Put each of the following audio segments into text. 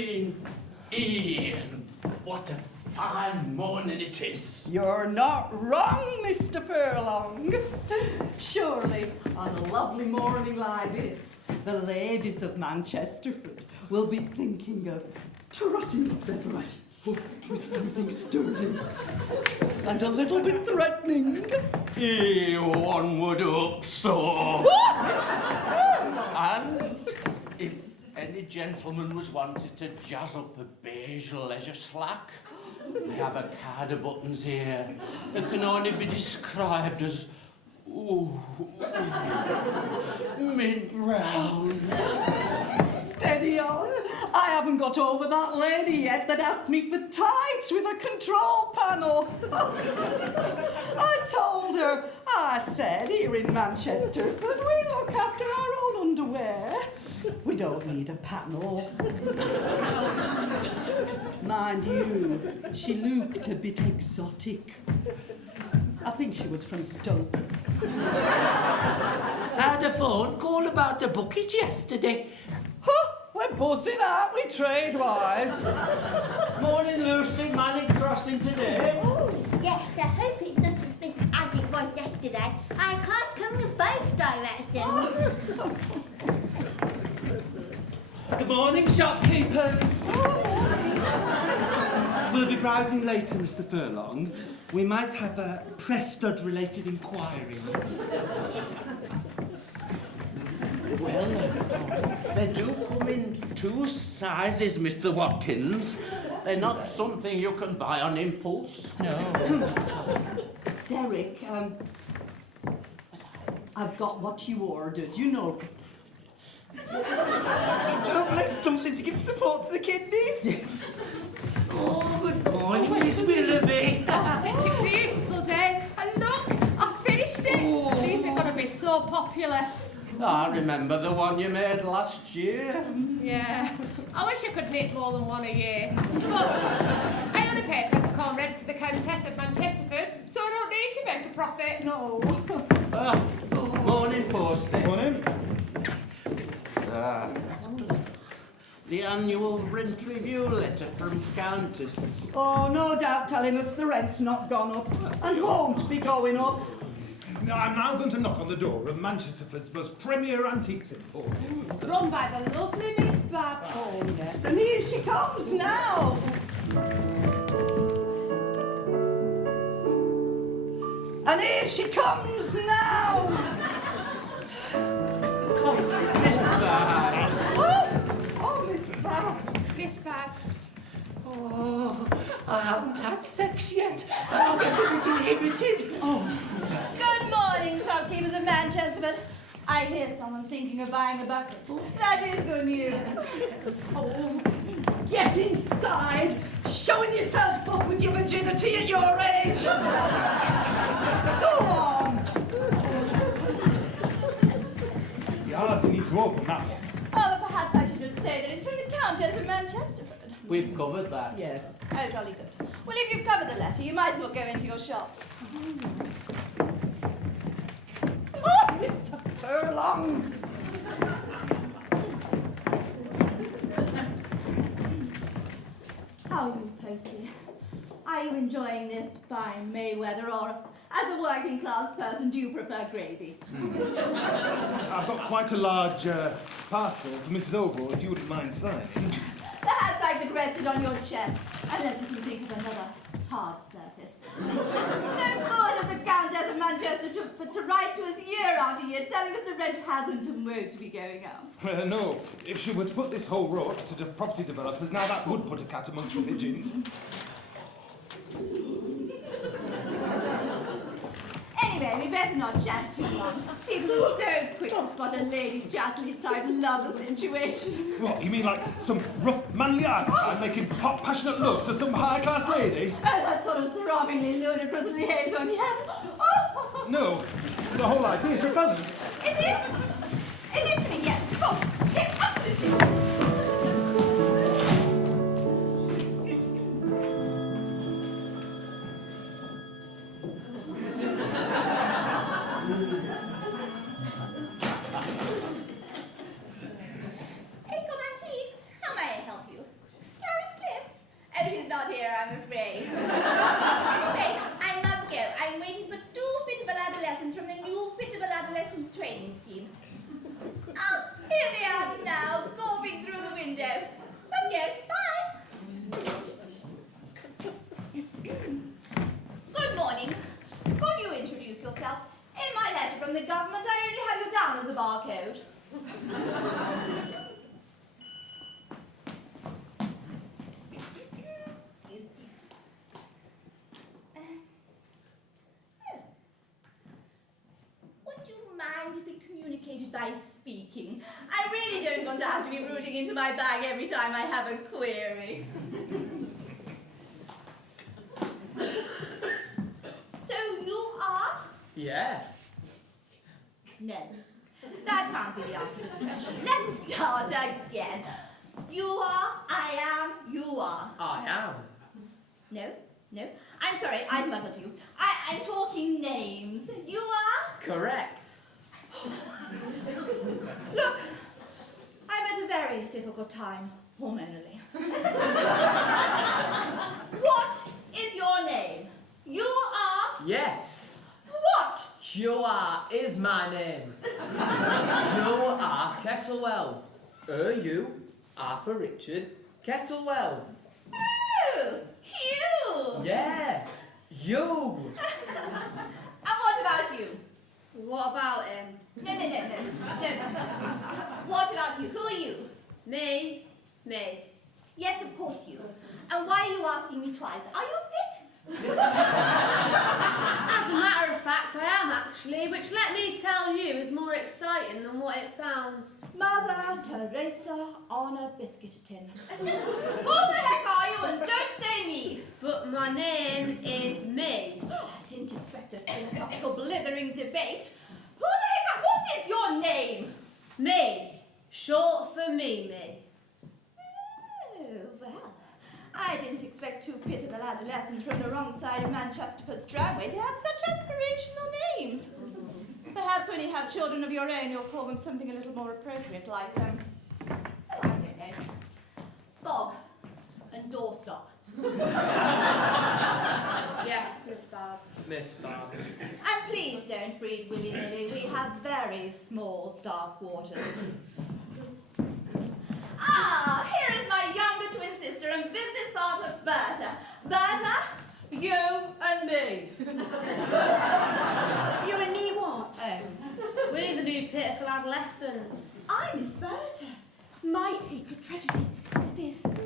Ian, what a fine morning it is. You're not wrong, Mr. Furlong. Surely, on a lovely morning like this, the ladies of Manchesterford will be thinking of trussing up their breasts with something sturdy and a little bit threatening. One would hope so. And if any gentleman was wanted to jazz up a beige leisure slack, I have a card of buttons here that can only be described as mint brown. Steady on. I haven't got over that lady yet that asked me for tights with a control panel. I told her, I said, here in Manchesterford, we look after our own underwear. We don't need a panel. Mind you, she looked a bit exotic. I think she was from Stoke. I had a phone call about a bucket yesterday. Huh, we're buzzing, aren't we, trade-wise? Morning, Lucy. Manning crossing today. Oh, yes, I hope it's not as busy as it was yesterday. I can't come in both directions. Good morning, shopkeepers. We'll be browsing later, Mr. Furlong. We might have a press stud-related inquiry. Well, they do come in two sizes, Mr. Watkins. They're not something you can buy on impulse. No. Derek, I've got what you ordered, you know. Lovely, something to give support to the kidneys. Yes. Oh, good morning, Miss Willoughby. Oh, such a beautiful day. And look, I finished it. Oh. These are going to be so popular. I remember the one you made last year. Yeah. I wish I could knit more than one a year. But I only pay peppercorn rent to the Countess of Manchesterford, so I don't need to make a profit. No. Morning, Posty. Morning. The annual rent review letter from Countess. Oh, no doubt telling us the rent's not gone up and won't be going up. Now, I'm now going to knock on the door of Manchesterford's most premier antiques emporium. Run by the lovely Miss Babs. Oh, yes, and here she comes now. And here she comes now. Oh, Miss Babs. Oh, Miss Babs. Miss Babs. Oh, I haven't had sex yet. I'll get a bit inhibited. Oh. Good morning, shopkeepers of Manchesterford. I hear someone's thinking of buying a bucket. That is good news. Oh, get inside. Showing yourself up with your virginity at your age. Go on. You hardly need to open that one. Oh, but perhaps I should just say that it's from the Countess of Manchesterford. We've covered that. Yes. Oh, jolly good. Well, if you've covered the letter, you might as well go into your shops. Oh, Mr. Furlong. How are you, Posty? Are you enjoying this fine May weather, or, as a working-class person, do you prefer gravy? I've got quite a large parcel for Mrs. Oval, if you wouldn't mind signing. Perhaps I could rest it on your chest, unless you can think of another hard surface. So good of the Countess of Manchester to write to us year after year, telling us the rent hasn't and won't be going up. No, if she were to put this whole row up to the property developers, now that would put a cat amongst religions. Anyway, we better not chat too long. People are so quick to spot a Lady Chatterley type lover situation. What, you mean like some rough, manly artisan making hot, passionate love to some high-class lady? Oh, that sort of throbbingly ludicrous liaison, yes. Oh. No, the whole idea is repellent. It is? It is to me, yes. Oh, yes, absolutely. Acorn Antiques, how may I help you? barcode. Excuse me. Would you mind if we communicated by speaking? I really don't want to have to be rooting into my bag every time I have a query. So you are? Yeah. No. That can't be the answer to the question. Let's start again. You are, I am, you are. I am. No, no. I'm sorry, I muddled you. I'm talking names. You are? Correct. Look, I'm at a very difficult time, hormonally. What is your name? You are? Yes. What? Hua is my name. Hua Kettlewell. You are for Richard Kettlewell. Oh, you. Yeah, you. And what about you? What about him? No. What about you? Who are you? Me? Yes, of course you. And why are you asking me twice? Are you sick? As a matter of fact, I am actually, which let me tell you is more exciting than what it sounds. Mother Teresa on a biscuit tin. Who the heck are you? And don't say me. But my name is Me. I didn't expect a philosophical blithering debate. Who the heck? What is your name? Me. Short for Mimi. Oh, well, I didn't expect two pitiful adolescents from the wrong side of Manchester's tramway to have such aspirational names. Perhaps when you have children of your own, you'll call them something a little more appropriate, like, I don't know, Bog and Doorstop. Yes, Miss Barbs. Miss Barbs. And please don't breed willy-nilly. We have very small staff quarters. Ah, here is my younger twin sister and business partner, Berta. Berta, you and me. You and me what? We're the new pitiful adolescents. I'm Miss Berta. My secret tragedy is this. 20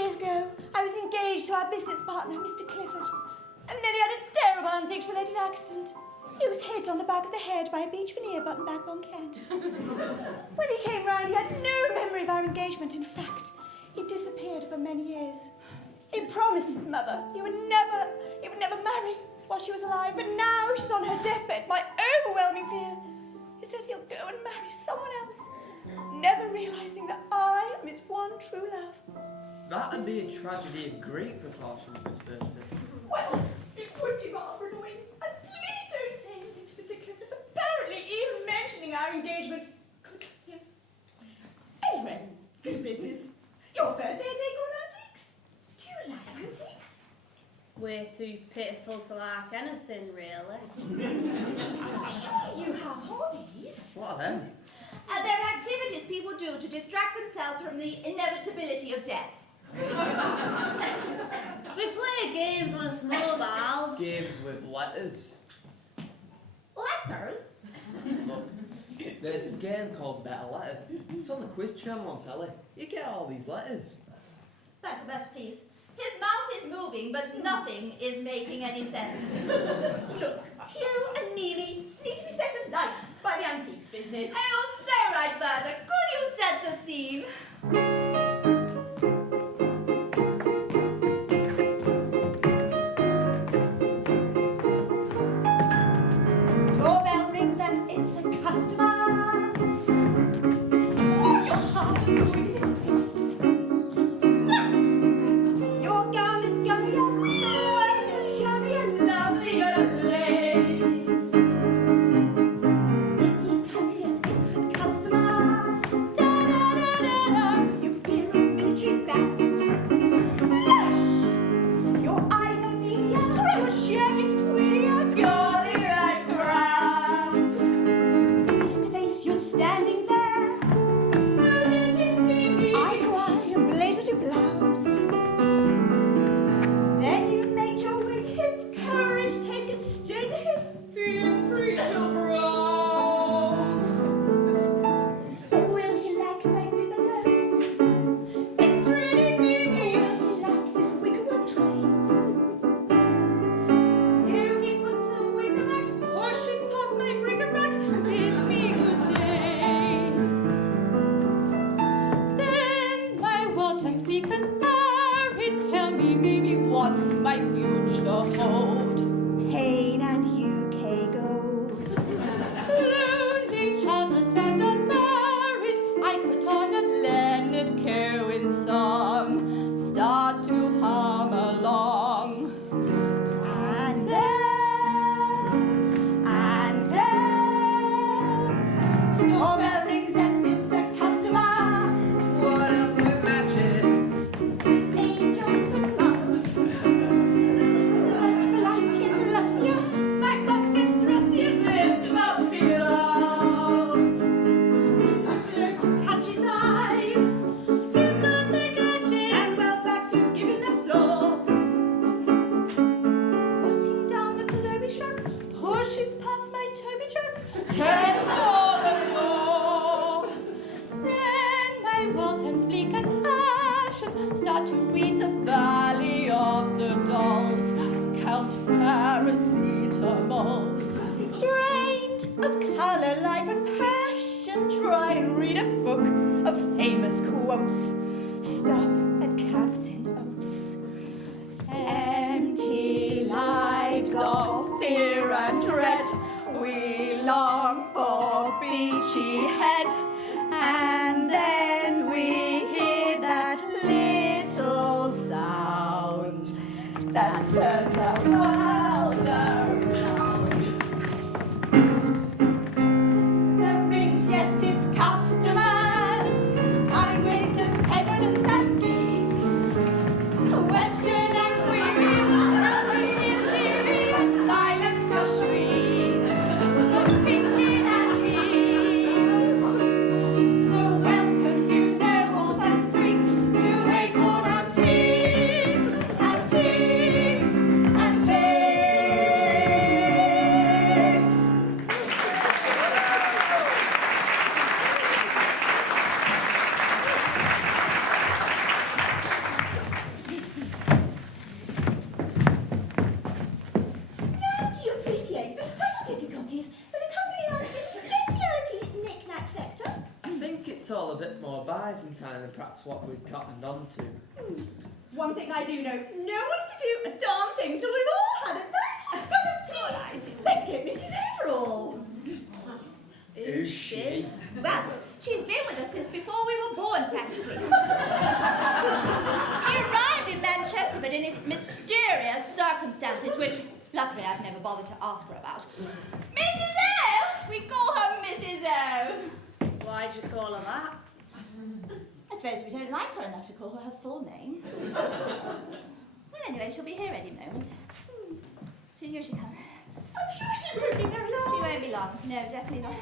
years ago, I was engaged to our business partner, Mr. Clifford. And then he had a terrible antiques-related accident. He was hit on the back of the head by a beach veneer button-back on Kent. When he came round, he had no memory of our engagement. In fact, he disappeared for many years. He promised his mother he would never marry while she was alive, but now she's on her deathbed. My overwhelming fear is that he'll go and marry someone else, never realising that I am his one true love. That'd be a tragedy of great proportions, Miss Bertie. Well, it would be rather annoying. And please don't say anything to Mr. Clifford. Apparently, even mentioning our engagement could kill him. Anyway, good business. Your first day at Acorn Antiques. Do you like antiques? We're too pitiful to like anything, really. Surely you have hobbies. What are them? They're activities people do to distract themselves from the inevitability of death. We play games on us mobiles. Games with letters. Letters? Look, there's this game called Better Letter. It's on the quiz channel on telly. You get all these letters. Berta, please. His mouth is moving, but nothing is making any sense. Look, Hugh and Neely need to be set alight by the antiques business. Oh, you're so right, Berta. Could you set the scene? Doorbell rings and it's a customer. Oh, your heart is going its pace. Snap! Your gum is gummier, the words are chummier, lovelier place. In he comes, yes, it's a to read the Valley of the Dolls, count paracetamols. Drained of colour, life and passion, try and read a book of famous quotes. Stop at Captain Oates. Empty lives of fear and dread, we long for Beachy Head, and then we hear that little sound that turns the world around. The rings, yes, it's customers, time wasters, pedants and thieves. Question and query will hurry in cheery and silence your shrieks. Thinking and thieves. So welcome, you know-alls and freaks, to Acorn Antiques, Antiques, Antiques. Now do you appreciate the subtle difficulties that accompany our speciality knick-knack sector? I think it's all a bit more Byzantine than perhaps what we've cottoned on to. One thing I do know, no one's to do a darn thing till we've all had a nice cup of tea. Let's get Mrs. Overall. Who's she? Well, she's been with us since before we were born, practically. She arrived in Manchester, but in mysterious circumstances, which, luckily, I've never bothered to ask her about. Mrs. O! We call her Mrs. O. Why'd you call her that? I suppose we don't like her enough to call her her full name. Well, anyway, she'll be here any moment. She'll usually come. I'm sure she won't be very She long. won't be long. No, definitely not.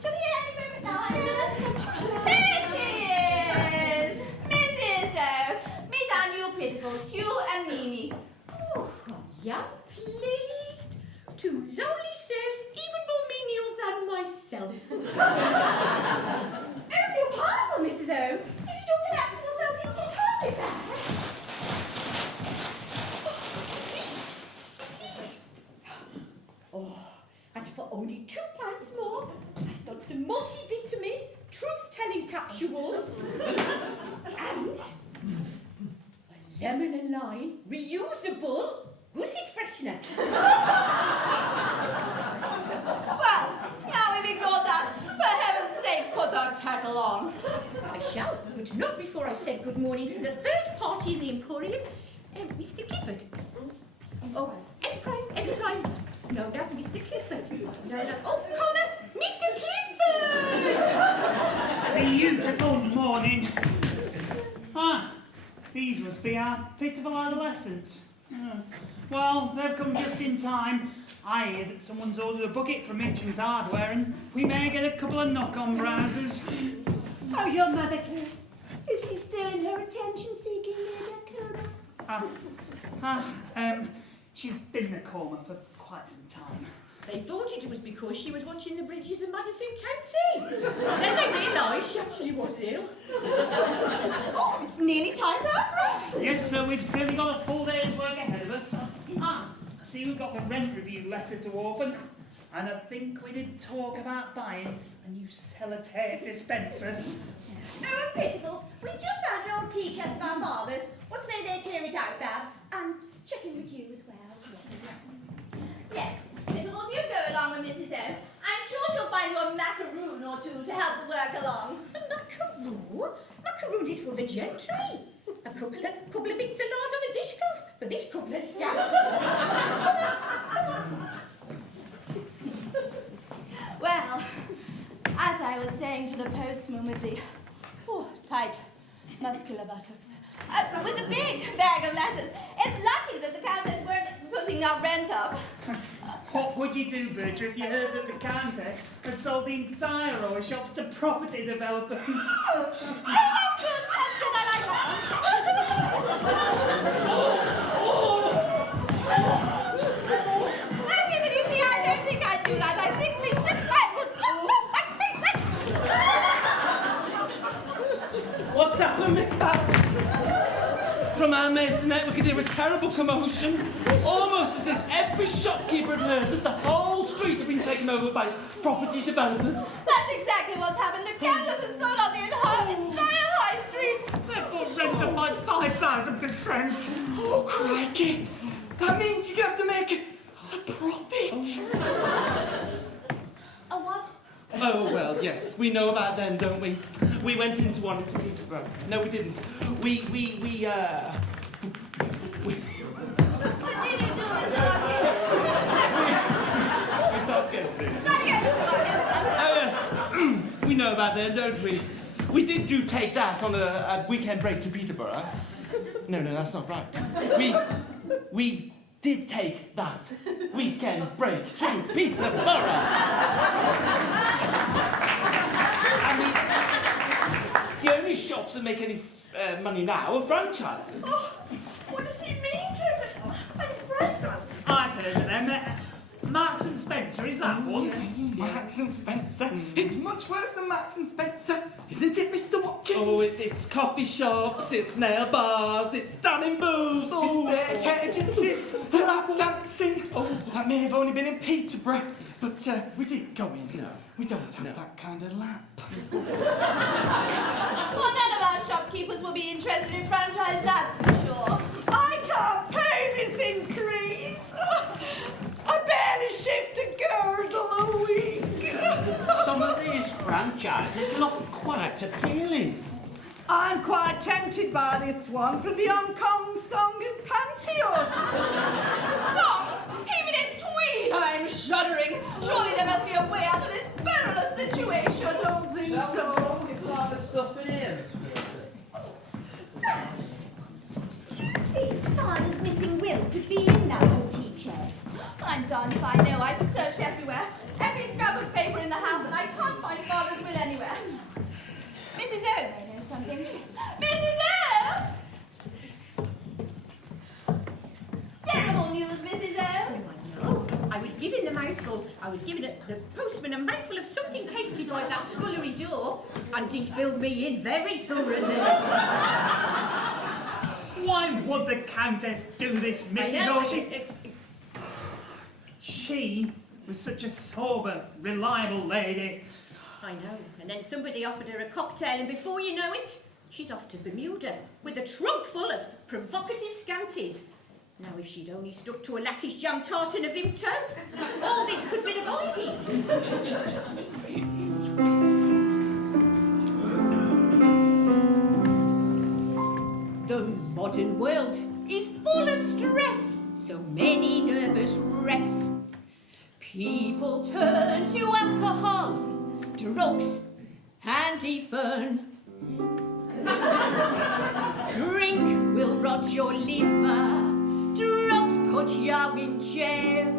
She'll be here any moment now. There she is! Mrs. O! Meet our new pitifuls, Hugh and Mimi. Oh, yeah, pleased to lowly serves even more menial than myself. Open your parcel, Mrs. O. Is it your collapsible self-heating carpet bag? Oh, and for only £2 more, I've got some multivitamin, truth-telling capsules, and a lemon and lime reusable gusset freshener. Well, now we've ignored that. For heaven's sake, put the kettle on. I shall, but not before I've said good morning to the third party in the Emporium, Mr. Clifford. Oh, Enterprise. No, that's Mr. Clifford. No. Oh, comma, Mr. Clifford! Beautiful morning. Ah, these must be our pitiful adolescents. Oh. Well, they've come just in time. I hear that someone's ordered a bucket from Mitchen's Hardware and we may get a couple of knock-on browsers. How's your mother, Cliff? Is she still in her attention-seeking Colonel? She's been in a coma for quite some time. They thought it was because she was watching the bridges of Madison County. Then they realised she actually was ill. Oh, it's nearly time for our breakfast. Yes, so we've certainly got a full day's work ahead of us. I see we've got the rent review letter to open. And I think we did talk about buying a new sellotape dispenser. Oh, pitifuls, we just found an old tea chest of our father's. What say they tear it out, Babs? And check in with you as well. Yes, pitifuls, you go along with Mrs. O. I'm sure she'll find you a macaroon or two to help the work along. A macaroon? Macaroon is for the gentry. A couple of bits of lard on a dishcloth for this couple of scamps. Well, as I was saying to the postman with the tight, muscular buttocks, with a big bag of letters, it's lucky that the Countess weren't putting our rent up. What would you do, Bertha, if you heard that the Countess had sold the entire oil shops to property developers? Oh, that's good, I like that. Okay, but you see, I don't think I'd do that. I think Mr. What's happened, Miss Babs? from our masonette, we could hear a terrible commotion, almost as if every shopkeeper had heard that the whole street had been taken over by property developers. That's exactly what's happened. The Countess has sold out the entire high street. They've put rent up by 5,000%. Oh, crikey. That means you're going to have to make a profit. A what? Oh, well, yes, we know about them, don't we? We went into one to Peterborough. No, we didn't. We What did you do, Mr. Watkins? We start again, please. Start again, Mr. Watkins. Oh, yes. We know about them, don't we? We did take that on a weekend break to Peterborough. No, that's not right. We did take that weekend break to Peterborough. And the only shops that make any money now are franchises. Oh, what does he mean to say fragrance? I've heard of them. Marks and Spencer, is that one? Yes. Marks and Spencer. It's much worse than Marks and Spencer, isn't it, Mr. Watkins? Oh, it's coffee shops, it's nail bars, it's stunning booze. Oh, It's estate agencies, it's lap dancing. Oh, that may have only been in Peterborough, but we didn't go in. No. We don't have that kind of lap. Well, none of our shopkeepers will be interested in franchise, that's for sure. I can't pay this increase. I barely shift a girdle a week. Some of these franchises look quite appealing. I'm quite tempted by this one from the Hong Kong thong and panty hut. Not even in tweed, I'm shuddering. Surely there must be a way out of this perilous situation. I don't think so. It's all the stuff in here, Miss Nurse, do you think Father's missing will could be in that old tea chest? I'm darned if I know. I've searched everywhere. Every scrap of paper in the house, and I can't find Father's will anywhere. Mrs. O may know something. Mrs. O! Terrible news, Mrs. O. Oh, I was giving the postman a mouthful of something tasty like that scullery door, and he filled me in very thoroughly. Why would the Countess do this, Mrs. Orchard? She was such a sober, reliable lady. I know, and then somebody offered her a cocktail, and before you know it, she's off to Bermuda with a trunk full of provocative scanties. Now, if she'd only stuck to a lattice jam tart and a Vimto, all this could be avoided. The modern world is full of stress, so many nervous wrecks. People turn to alcohol, drugs, and even drink will rot your liver, drugs put you in jail.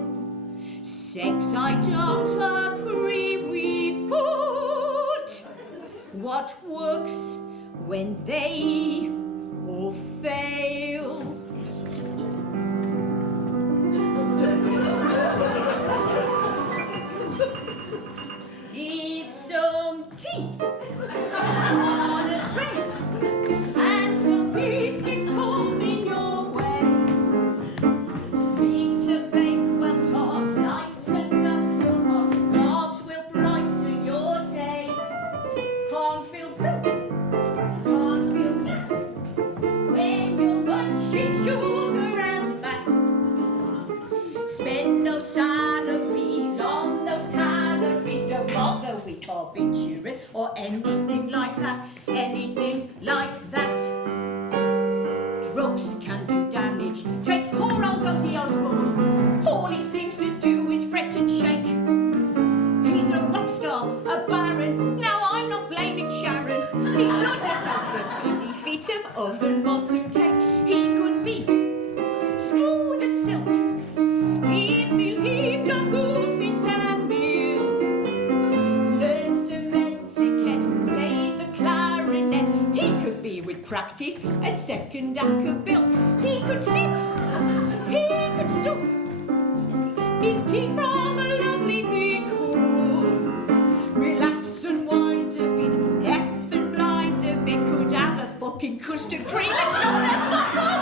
Sex I don't agree with, but what works when they all fail? Here's some tea on a tray and some biscuits coming your way. It's a bake well taught, lightens up your heart, dogs will brighten your day. Can't feel blue, can't feel flat when you're munching sugar and fat. Spend those salaries on those calories, don't bother with barbiturates or anything like that, anything like that. Drugs can do damage. Take poor old Ozzy Osbourne. All he seems to do is fret and shake. He's a rock star, a baron. Now I'm not blaming Sharon. He should have had the benefit of oven bottom cake. He could be smooth as silk if he lived on muffins and milk. Learned some etiquette, played the clarinet. He could be with practice a second acapella. He could sing, he could suck his tea from a lovely big cup. Relax and wind a bit, deaf and blind a bit. Could have a fucking custard cream and shut the fuck up.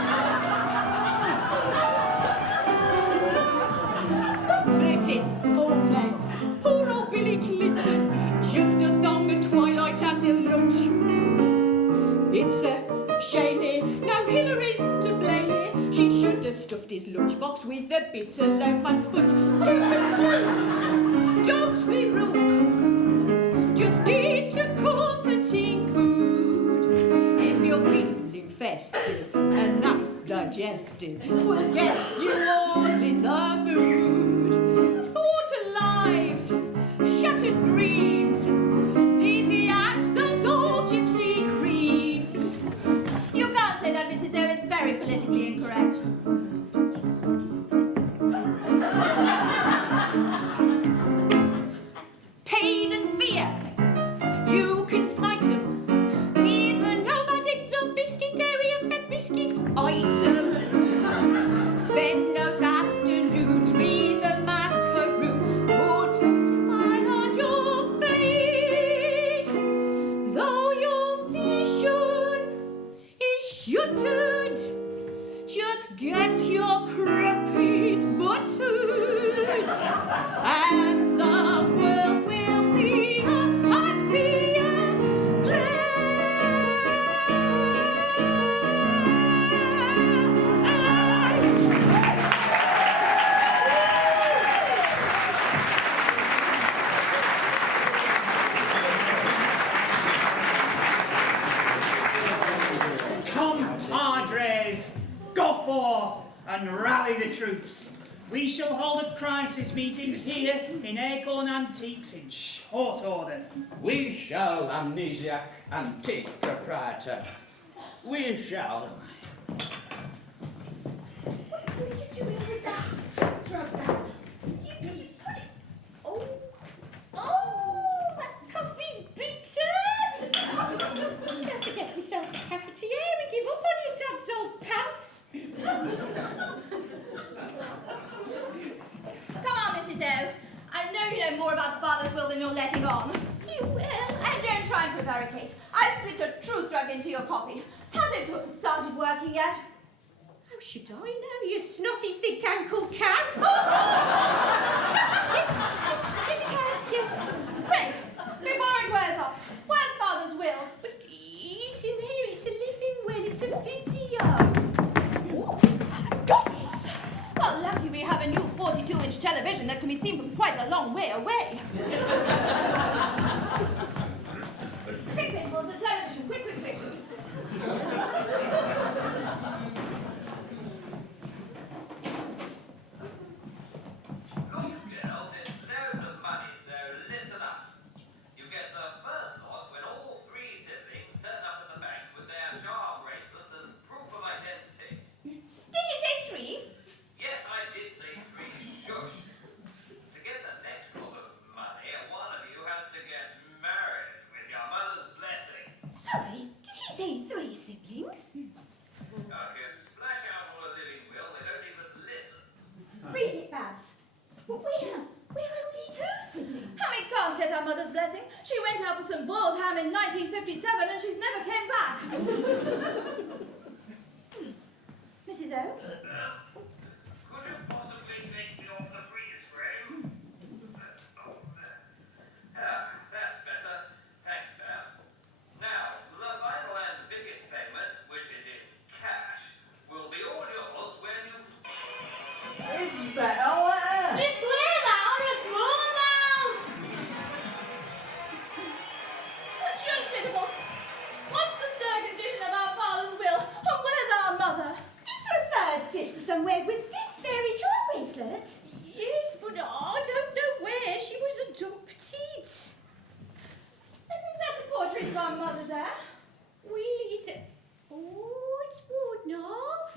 stuffed his lunchbox with a bitter loaf and sponge. To conclude, don't be rude. Just eat a comforting food. If you're feeling festive, a nice digestive will get you all in the mood. Thwarted lives, shattered dreams, deviate those old gypsy creams. You can't say that, Mrs. O. It's very politically incorrect. Pain and fear, you can smite 'em with a nomadic, no biscuit, area-fed biscuit item. Spend those afternoons with a macaroon, put a smile on your face. Though your vision is shuttered, just get your crepit buttered, and the world will be a happier Compadres, go forth and rally the troops. We shall hold a crisis meeting here in Acorn Antiques in short order. We shall, amnesiac antique proprietor. We shall. What are you doing with that tractor bags? You put it... Oh, that coffee's bitter! You have to get yourself a cafetiere and give up on your dad's old pants. Come on, Mrs. O. I know you know more about father's will than you're letting on. You will. And don't try and prevaricate. I've slipped a truth drug into your coffee. Has it started working yet? How should I know, you snotty thick ankle cat? Yes, it has, yes. Quick, before it wears off. Where's father's will? But it's in here, it's a living will, it's a video. Ooh, I've got it. Well, lucky we have a new 42-inch television that can be seen from quite a long way away. Quick, Pitbull's the television. Quick, quick, quick. Look, girls, it's loads of money, so listen up. You get the first lot when all three siblings turn up at the bank with their charm bracelets as proof of identity. Did he say 3? Yes, I did say 3. Shush. To get the next lot of money, one of you has to get married with your mother's blessing. Sorry, did he say 3 siblings? Now, if you splash out all a living will, they don't even listen. Read it, Babs. But we're only 2 siblings. And we can't get our mother's blessing. She went out for some boiled ham in 1957 and she's never came back. Mrs. O? Could you possibly take me off the freeze frame? That's better. Thanks, Babs. Now, the final and biggest payment, which is in cash, will be all yours when you... It's better, Be clear that on a small mouse! Judge Pittables, what's the third condition of our father's will? And where's our mother? Is there a third sister somewhere with this fairy charm bracelet? Yes, but I don't know where she was adopted. And the second portrait of our mother there? It's worn off.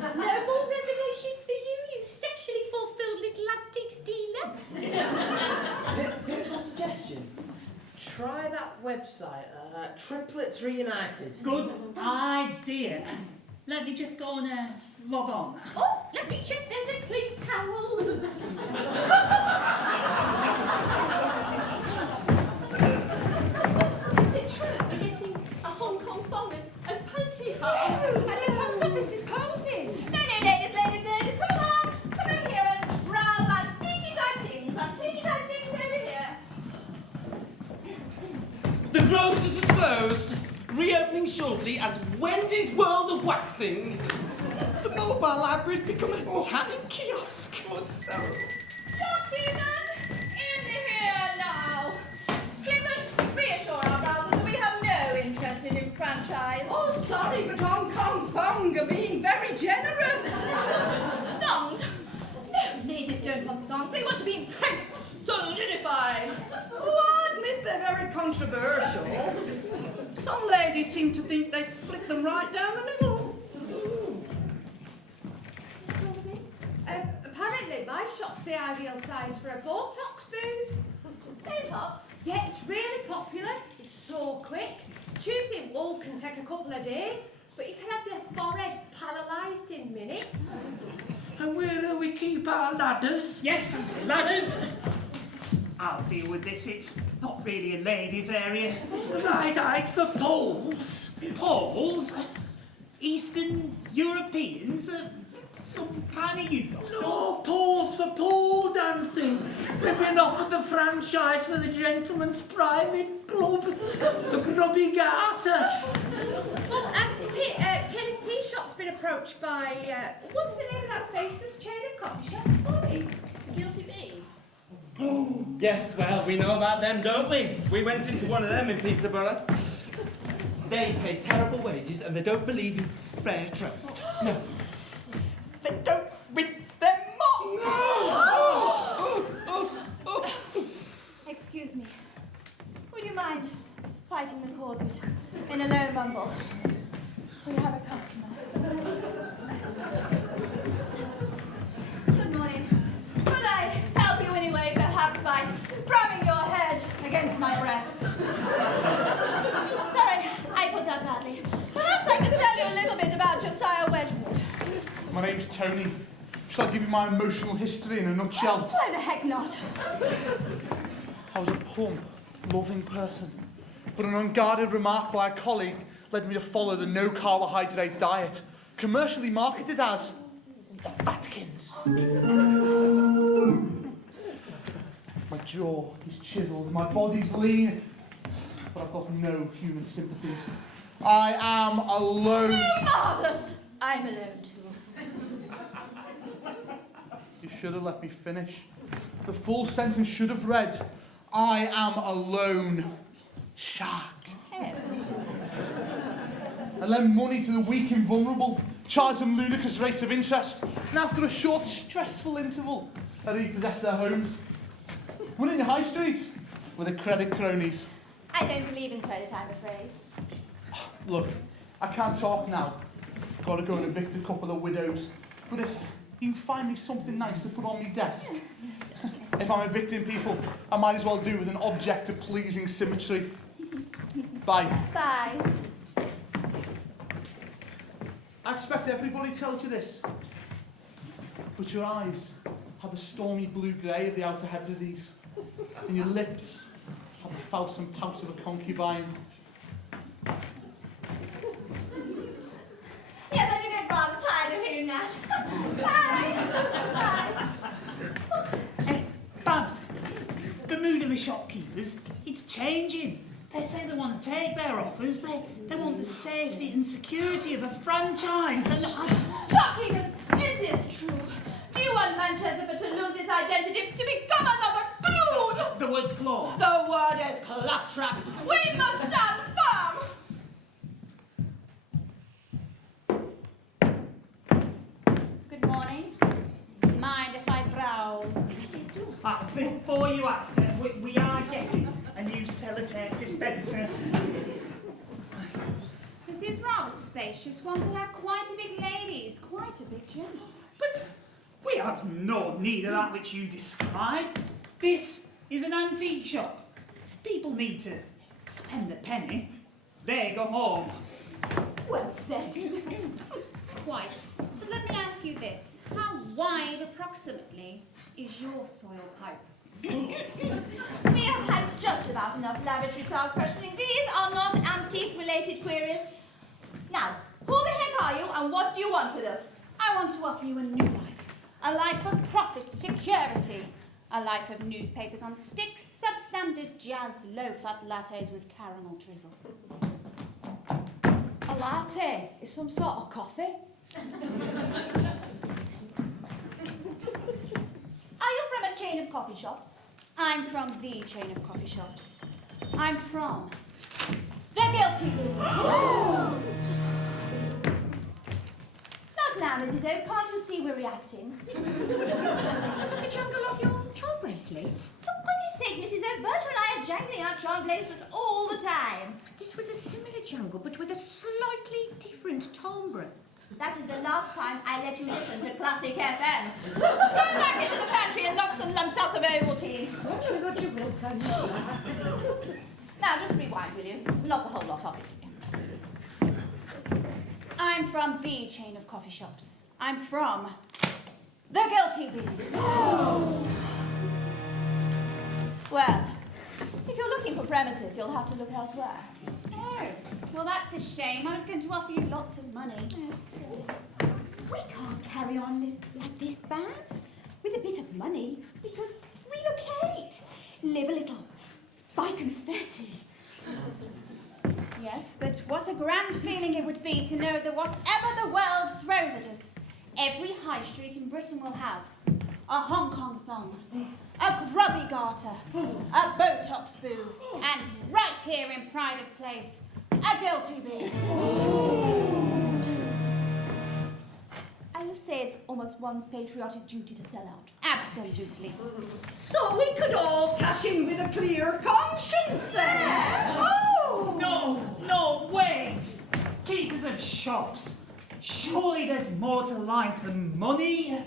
No more revelations for you, you sexually fulfilled little antiques dealer. Beautiful suggestion. Try that website, Triplets Reunited. Good idea. Let me just go and log on. Oh, let me check there's a clean towel. Is it true we're getting a Hong Kong phone and pantyhose? And the post office is closing. No, ladies, come along. Come over here and browse antique-type things over here. The grocer's is closed. Reopening shortly as Wendy's World of Waxing. The mobile library's become a tanning kiosk. Shopkeeper, in here now. Clifford, reassure our browsers that we have no interest in franchise. Oh, sorry, but Hong Kong Thong are being very generous. Thongs? No, ladies don't want thongs. They want to be impressed, solidified. Oh, I admit they're very controversial. Some ladies seem to think they split them right down the middle. Apparently, my shop's the ideal size for a Botox booth. Botox? Yeah, it's really popular. It's so quick. Choosing wool can take a couple of days, but you can have your forehead paralysed in minutes. And where do we keep our ladders? Yes, ladders. I'll deal with this. It's not really a ladies' area. It's the right height for poles. Poles? Eastern Europeans? Some kind of youth hostel? No, poles for pole dancing. We've been offered the franchise for the Gentleman's Private Club, the Grubby Garter. Well, Tilly's Tea Shop's been approached by, what's the name of that faceless chain of coffee shops? Ollie? Guilty Bee? Yes, well, we know about them, don't we? We went into one of them in Peterborough. They pay terrible wages and they don't believe in fair trade. No. They don't rinse their mops. Excuse me. Would you mind fighting the cause, but in a low mumble? We have a customer. Good morning. Could I help you anyway, perhaps by drumming your head against my breast? Sorry, I put that badly. Perhaps I could tell you a little bit about Josiah Wedgwood. My name's Tony. Shall I give you my emotional history in a nutshell? Why the heck not? I was a plump, loving person, but an unguarded remark by a colleague led me to follow the no-carbohydrate diet, commercially marketed as the Fatkins. My jaw is chiseled, my body's lean, but I've got no human sympathies. I am alone. Oh, marvellous! I'm alone too. You should have let me finish. The full sentence should have read, I am alone, shark. I lend money to the weak and vulnerable, charge them ludicrous rates of interest, and after a short, stressful interval, I repossess their homes. We're in the high street with the credit cronies. I don't believe in credit, I'm afraid. Look, I can't talk now. Got to go and evict a couple of widows. But if you can find me something nice to put on my desk, if I'm evicting people, I might as well do with an object of pleasing symmetry. Bye. Bye. I expect everybody tells you this. But your eyes have the stormy blue-grey of the Outer Hebrides, and your lips have the false and pout of a concubine. Yes, I think I'm rather tired of hearing that. Bye. Babs, the mood of the shopkeepers, it's changing. They say they want to take their offers. They want the safety and security of a franchise. And Shopkeepers, is this true? Do you want Manchester to lose its identity to become another Clune? The word's claw. The word is claptrap. We must stand firm. Good morning. Mind if I browse? Please do. Before you ask, we are getting a new sellotape dispenser. This is rather spacious one. We have quite a big ladies, quite a big gents. But we have no need of that which you describe. This is an antique shop. People need to spend a penny. They go home. Well said. Quite. But let me ask you this. How wide, approximately, is your soil pipe? We have had just about enough laboratory-style questioning. These are not antique-related queries. Now, who the heck are you and what do you want with us? I want to offer you a new life. A life of profit, security. A life of newspapers on sticks, substandard jazz, low-fat lattes with caramel drizzle. A latte is some sort of coffee. Are you from a chain of coffee shops? I'm from the chain of coffee shops. I'm from the Guilty Bee. Not now, Mrs. O. Can't you see we're reacting? Is that the jangle of your charm bracelet? For goodness sake, Mrs. O. Bertha and I are jangling our charm bracelets all the time. This was a similar jangle, but with a slightly different timbre. That is the last time I let you listen to Classic FM. Go back into the pantry and knock some lumps out of Ovaltine. Roger, welcome. Now, just rewind, will you? Not the whole lot, obviously. I'm from the chain of coffee shops. I'm from the Guilty Bee. Well, if you're looking for premises, you'll have to look elsewhere. Oh, well, that's a shame. I was going to offer you lots of money. We can't carry on like this, Babs. With a bit of money, we could relocate. Live a little. Buy confetti. Yes, but what a grand feeling it would be to know that whatever the world throws at us, every high street in Britain will have a Hong Kong thong, a grubby garter, a Botox booth, and right here in pride of place, a Guilty Bee. And you say it's almost one's patriotic duty to sell out. Absolutely. So we could all cash in with a clear conscience then. Oh! No, wait! Keepers of shops. Surely there's more to life than money.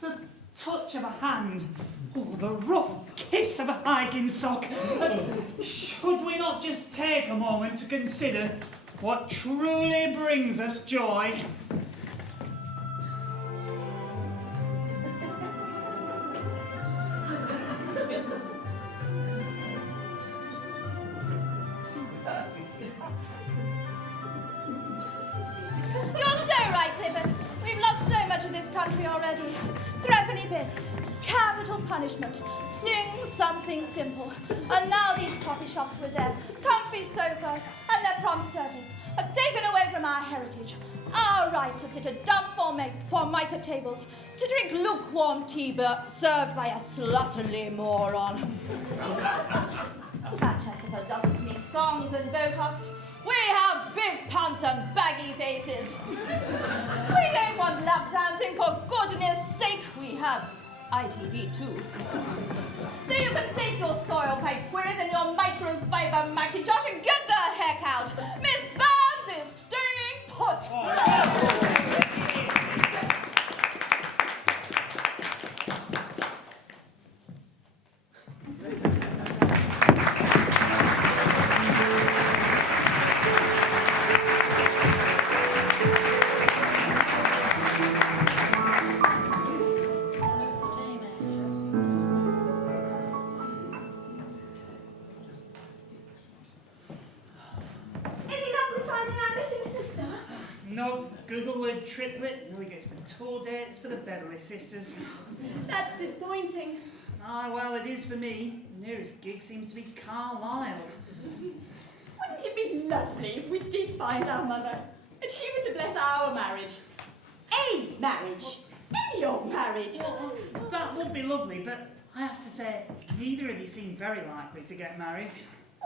The touch of a hand. Oh, the rough kiss of a hiking sock. Should we not just take a moment to consider what truly brings us joy? You're so right, Clifford. We've lost so much of this country already. Threepenny bits, capital punishment, sing something simple. And now these coffee shops with their comfy sofas and their prompt service have taken away from our heritage our right to sit at dumb formica tables, to drink lukewarm tea served by a slovenly moron. Manchester doesn't need thongs and Botox. We have big pants and baggy faces. We don't want lap dancing, for goodness sake. We have ITV too. So you can take your soil pipe quizzes and your microfiber Macintosh and get the heck out. Miss Babs is staying put. Triplet nearly gets the tour dates for the Beverly Sisters. That's disappointing. Ah, well, it is for me. The nearest gig seems to be Carlisle. Wouldn't it be lovely if we did find our mother and she were to bless our marriage? A marriage. Any old marriage. Well, that would be lovely, but I have to say, neither of you seem very likely to get married.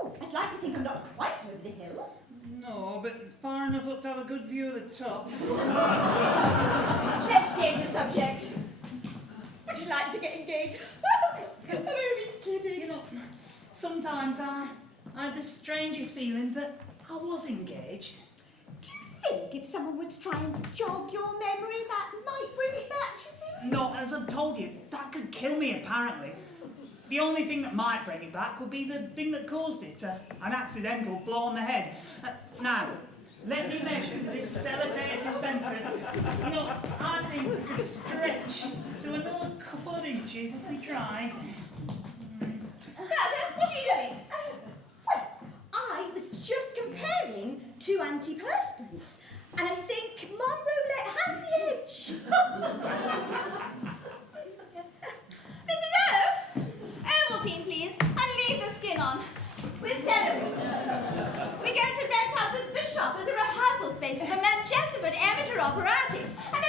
Oh, I'd like to think I'm not quite over the hill. No, but far enough up to have a good view of the top. Let's change the subject. Would you like to get engaged? I'm only kidding. You know, sometimes I have the strangest feeling that I was engaged. Do you think if someone were to try and jog your memory, that might bring it back, do you think? No, as I've told you, that could kill me, apparently. The only thing that might bring it back would be the thing that caused it, an accidental blow on the head. Now, let me measure this sellotape dispenser. You know, I think we could stretch to another couple of inches if we tried. What are you doing? Well, I was just comparing two antiperspirants, and I think Mum Roulette has the edge. Yes. Mrs. O, Ovaltine, please, and leave the skin on. We're celebrating. We're going to rent out this bishop as a rehearsal space for the Manchester Amateur Opera Antiques, and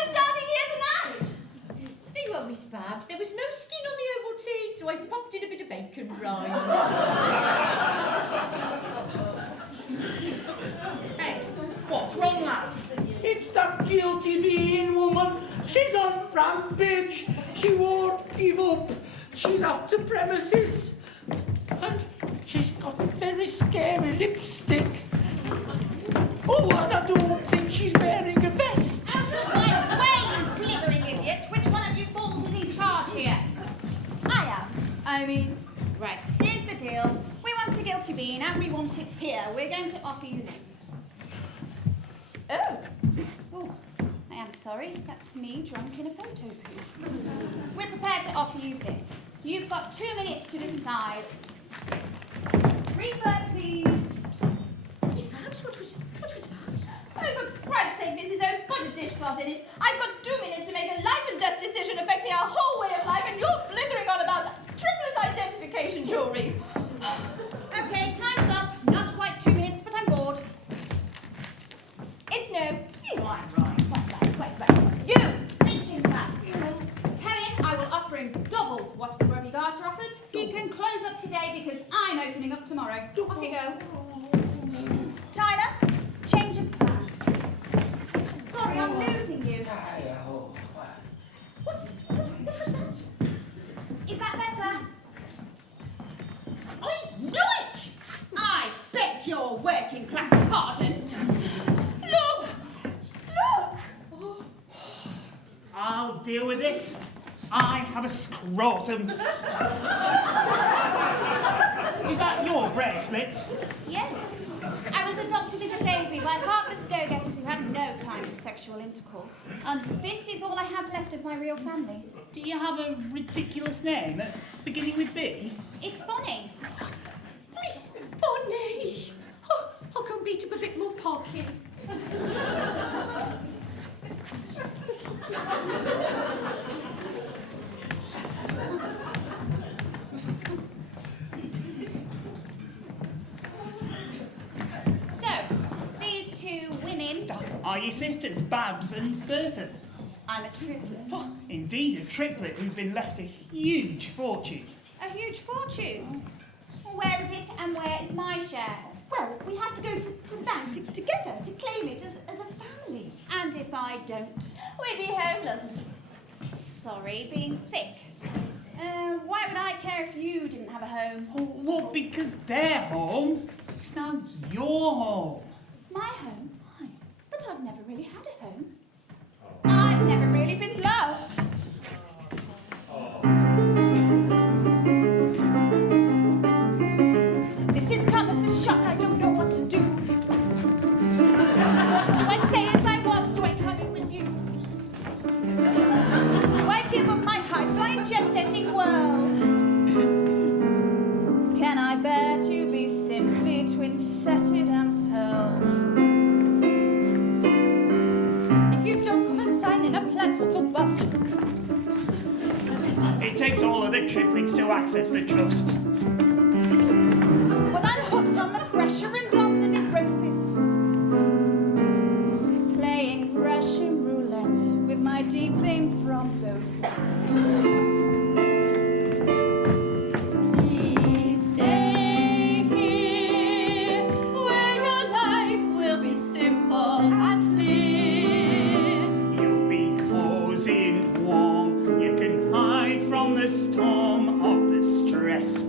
right. Hey, what's wrong, lad? It's that guilty being woman. She's on rampage. She won't give up. She's after premises. And she's got very scary lipstick. Oh, and I don't think she's wearing a vest. Out of my way, you blithering idiot! Which one of you fools is in charge here? I am. I mean, Right, here's the deal. We want a guilty bean and we want it here. We're going to offer you this. oh, Oh, I am sorry. That's me drunk in a photo booth. We're prepared to offer you this. You've got 2 minutes to decide. refund, please. Miss Babs, what was that? Oh, for Christ's sake, Mrs. O, put a dishcloth in it. I've got 2 minutes to make a life and death decision affecting our whole way of life, and you're blithering on about triplets identification jewellery. Okay, time's up. Not quite 2 minutes, but I'm bored. It's no. Right. You! Mentions that. Tell him I will offer him double what the Grubby Garter offered. He can close up today because I'm opening up tomorrow. Off you go. Tyler, change of plan. Sorry, I'm losing you. What was that? Is that better? I knew it! I beg your working class pardon. Look! I'll deal with this. I have a scrotum. Is that your bracelet? Yes. I was adopted as a baby by heartless go-getters who had no time for sexual intercourse. And this is all I have left of my real family. Do you have a ridiculous name beginning with B? It's Bonnie. Miss Bonnie! Oh, I'll go and beat up a bit more parking. So, these 2 women... Are your sisters, Babs and Berta? I'm a triplet. Oh, indeed, a triplet who's been left a huge fortune. A huge fortune. Where is it and where is my share? Well, we have to go to the bank together to claim it as a family. And if I don't? We'd be homeless. Sorry, being thick. Why would I care if you didn't have a home? Oh, well, because their home is now your home. My home? Why? But I've never really had a home. I've never really been loved. This has come as a shock, I don't know what to do. Do I stay as I was? Do I come in with you? Do I give up my high-flying jet-setting world? Can I bear to be simply twin-setted and pearled? If you don't come and sign in, our plans will go bust. It takes all of the triplets to access the trust. Well, I'm hooked on the pressure and on the neurosis. Playing Russian roulette with my deep vein thrombosis. Please stay here, where your life will be simple and clear. You'll be cozy and warm. You can hide from the storm of the stress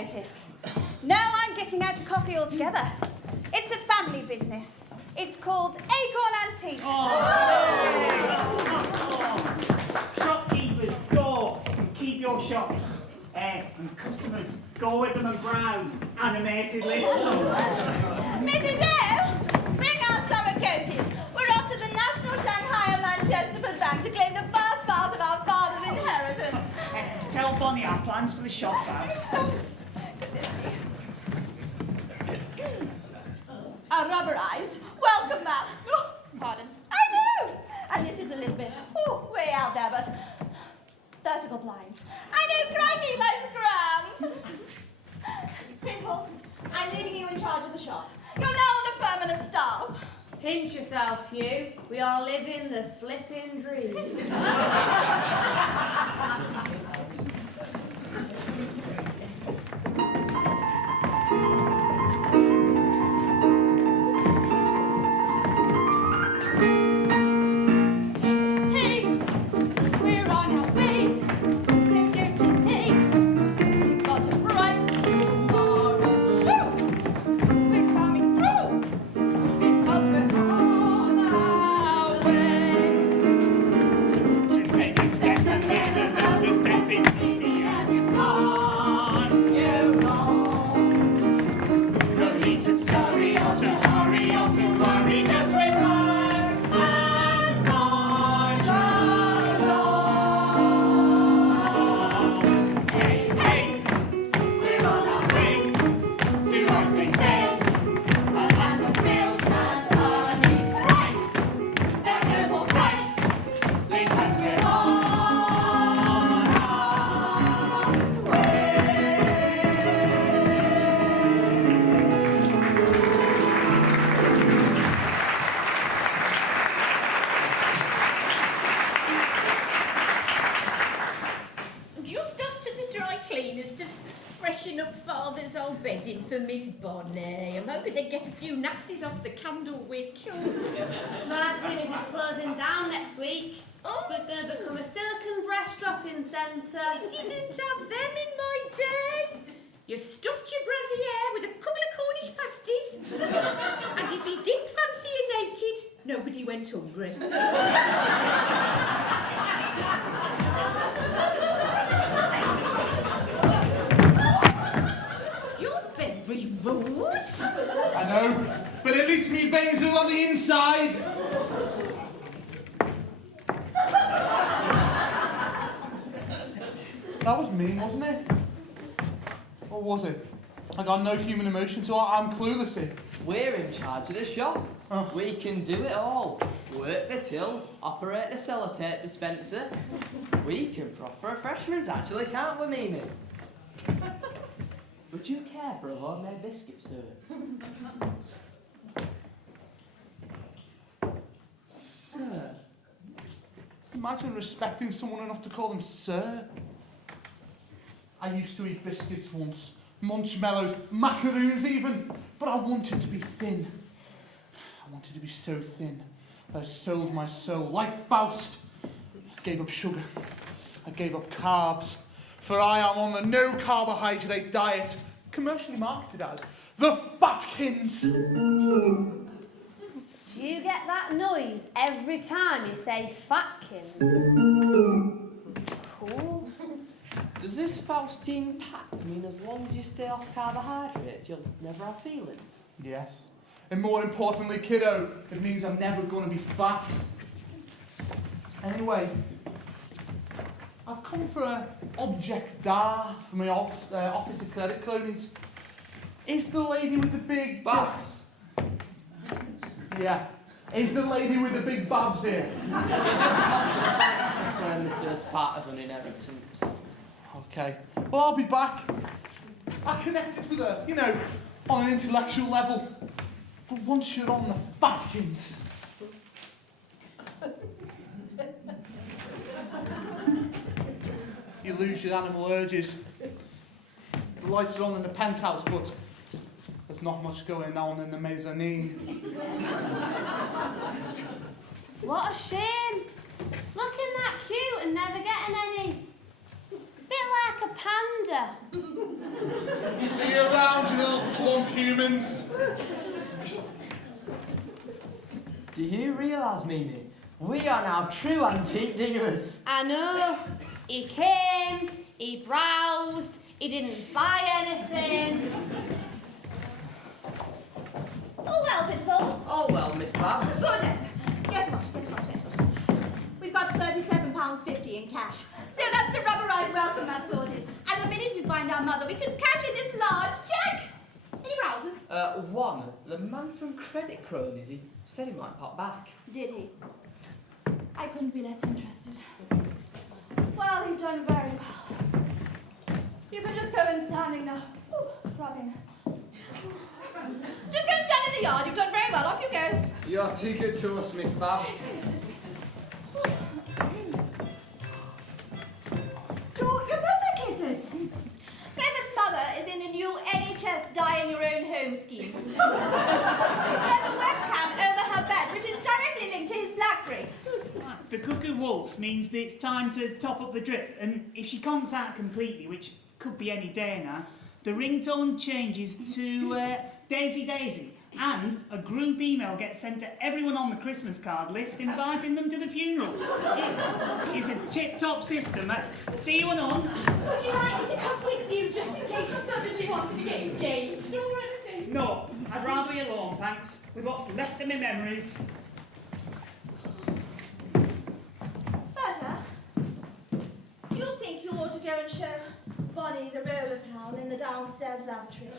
notice. No, I'm getting out of coffee altogether. It's a family business. It's called Acorn Antiques. Shopkeepers, go and keep your shops. And customers, go with them and browse animatedly. Mrs. O, bring our summer coaties. We're off to the National Shanghai and Manchester Bank to claim the first part of our father's inheritance. Tell Bonnie our plans for the shop bags. A rubberized welcome mat. Oh, pardon. I know! And this is a little bit, way out there, but vertical blinds. I know Crikey life's grand. Principals, I'm leaving you in charge of the shop. You're now on the permanent staff. Pinch yourself, Hugh. We are living the flipping dream. For Miss Bonnie. I'm hoping they get a few nasties off the candle wick. Dry cleaners is closing down next week. We're going to become a silicone breast dropping centre. You didn't have them in my day. You stuffed your brassiere with a couple of Cornish pasties. And if you didn't fancy you naked, nobody went hungry. Very rude. I know, but at least me veins are on the inside. That was mean, wasn't it? Or was it? I got no human emotion, so I'm clueless here. We're in charge of the shop. Oh. We can do it all. Work the till, operate the sellotape dispenser. We can proffer refreshments, actually, can't we, Mimi? Would you care for a homemade biscuit, sir? Sir? Imagine respecting someone enough to call them sir. I used to eat biscuits once, munchmallows, macaroons even, but I wanted to be thin. I wanted to be so thin that I sold my soul, like Faust. I gave up sugar. I gave up carbs. For I am on the no-carbohydrate diet, commercially marketed as the Fatkins. Do you get that noise every time you say Fatkins? Cool. Does this Faustine pact mean as long as you stay off carbohydrates, you'll never have feelings? Yes. And more importantly, kiddo, it means I'm never going to be fat. Anyway, I've come for an object d'art for my office of credit clothings. Is the lady with the big babs? Yeah. Is the lady with the big babs here? She just popped to the bank to claim the first part of an inheritance. Okay. Well, I'll be back. I connected with her, you know, on an intellectual level. But once you're on the Fatkins... you lose your animal urges. The lights are on in the penthouse, but there's not much going on in the mezzanine. What a shame. Looking that cute and never getting any. Bit like a panda. You see you around, you little plump humans. Do you realise, Mimi? We are now true antique diggers. I know. He came, he browsed, he didn't buy anything. Oh, well, Pitfalls. Oh, well, Miss Babs. Good then. Guess what? We've got £37.50 in cash. So that's the rubberised welcome mat sorted. And the minute we find our mother, we can cash in this large cheque. Any browsers? One. The man from Credit Cronies, he said he might pop back. Did he? I couldn't be less interested. Well, you've done very well. You can just go and standing now. Ooh, throbbing. Just go and stand in the yard. You've done very well. Off you go. You're too good to us, Miss Babs. Your brother, Clifford. Clifford's mother is in the new NHS Die in Your Own Home scheme. There's a webcam over her bed, which is directly linked to his BlackBerry. The cuckoo waltz means that it's time to top up the drip, and if she conks out completely, which could be any day now, the ringtone changes to Daisy Daisy, and a group email gets sent to everyone on the Christmas card list inviting them to the funeral. It is a tip-top system. See you anon. Would you like me to come with you just in case you suddenly wanted to get engaged or anything? No, I'd rather be alone, thanks, with what's left of my memories. Berta, you think you ought to go and show Bonnie the roller towel in the downstairs lavatory?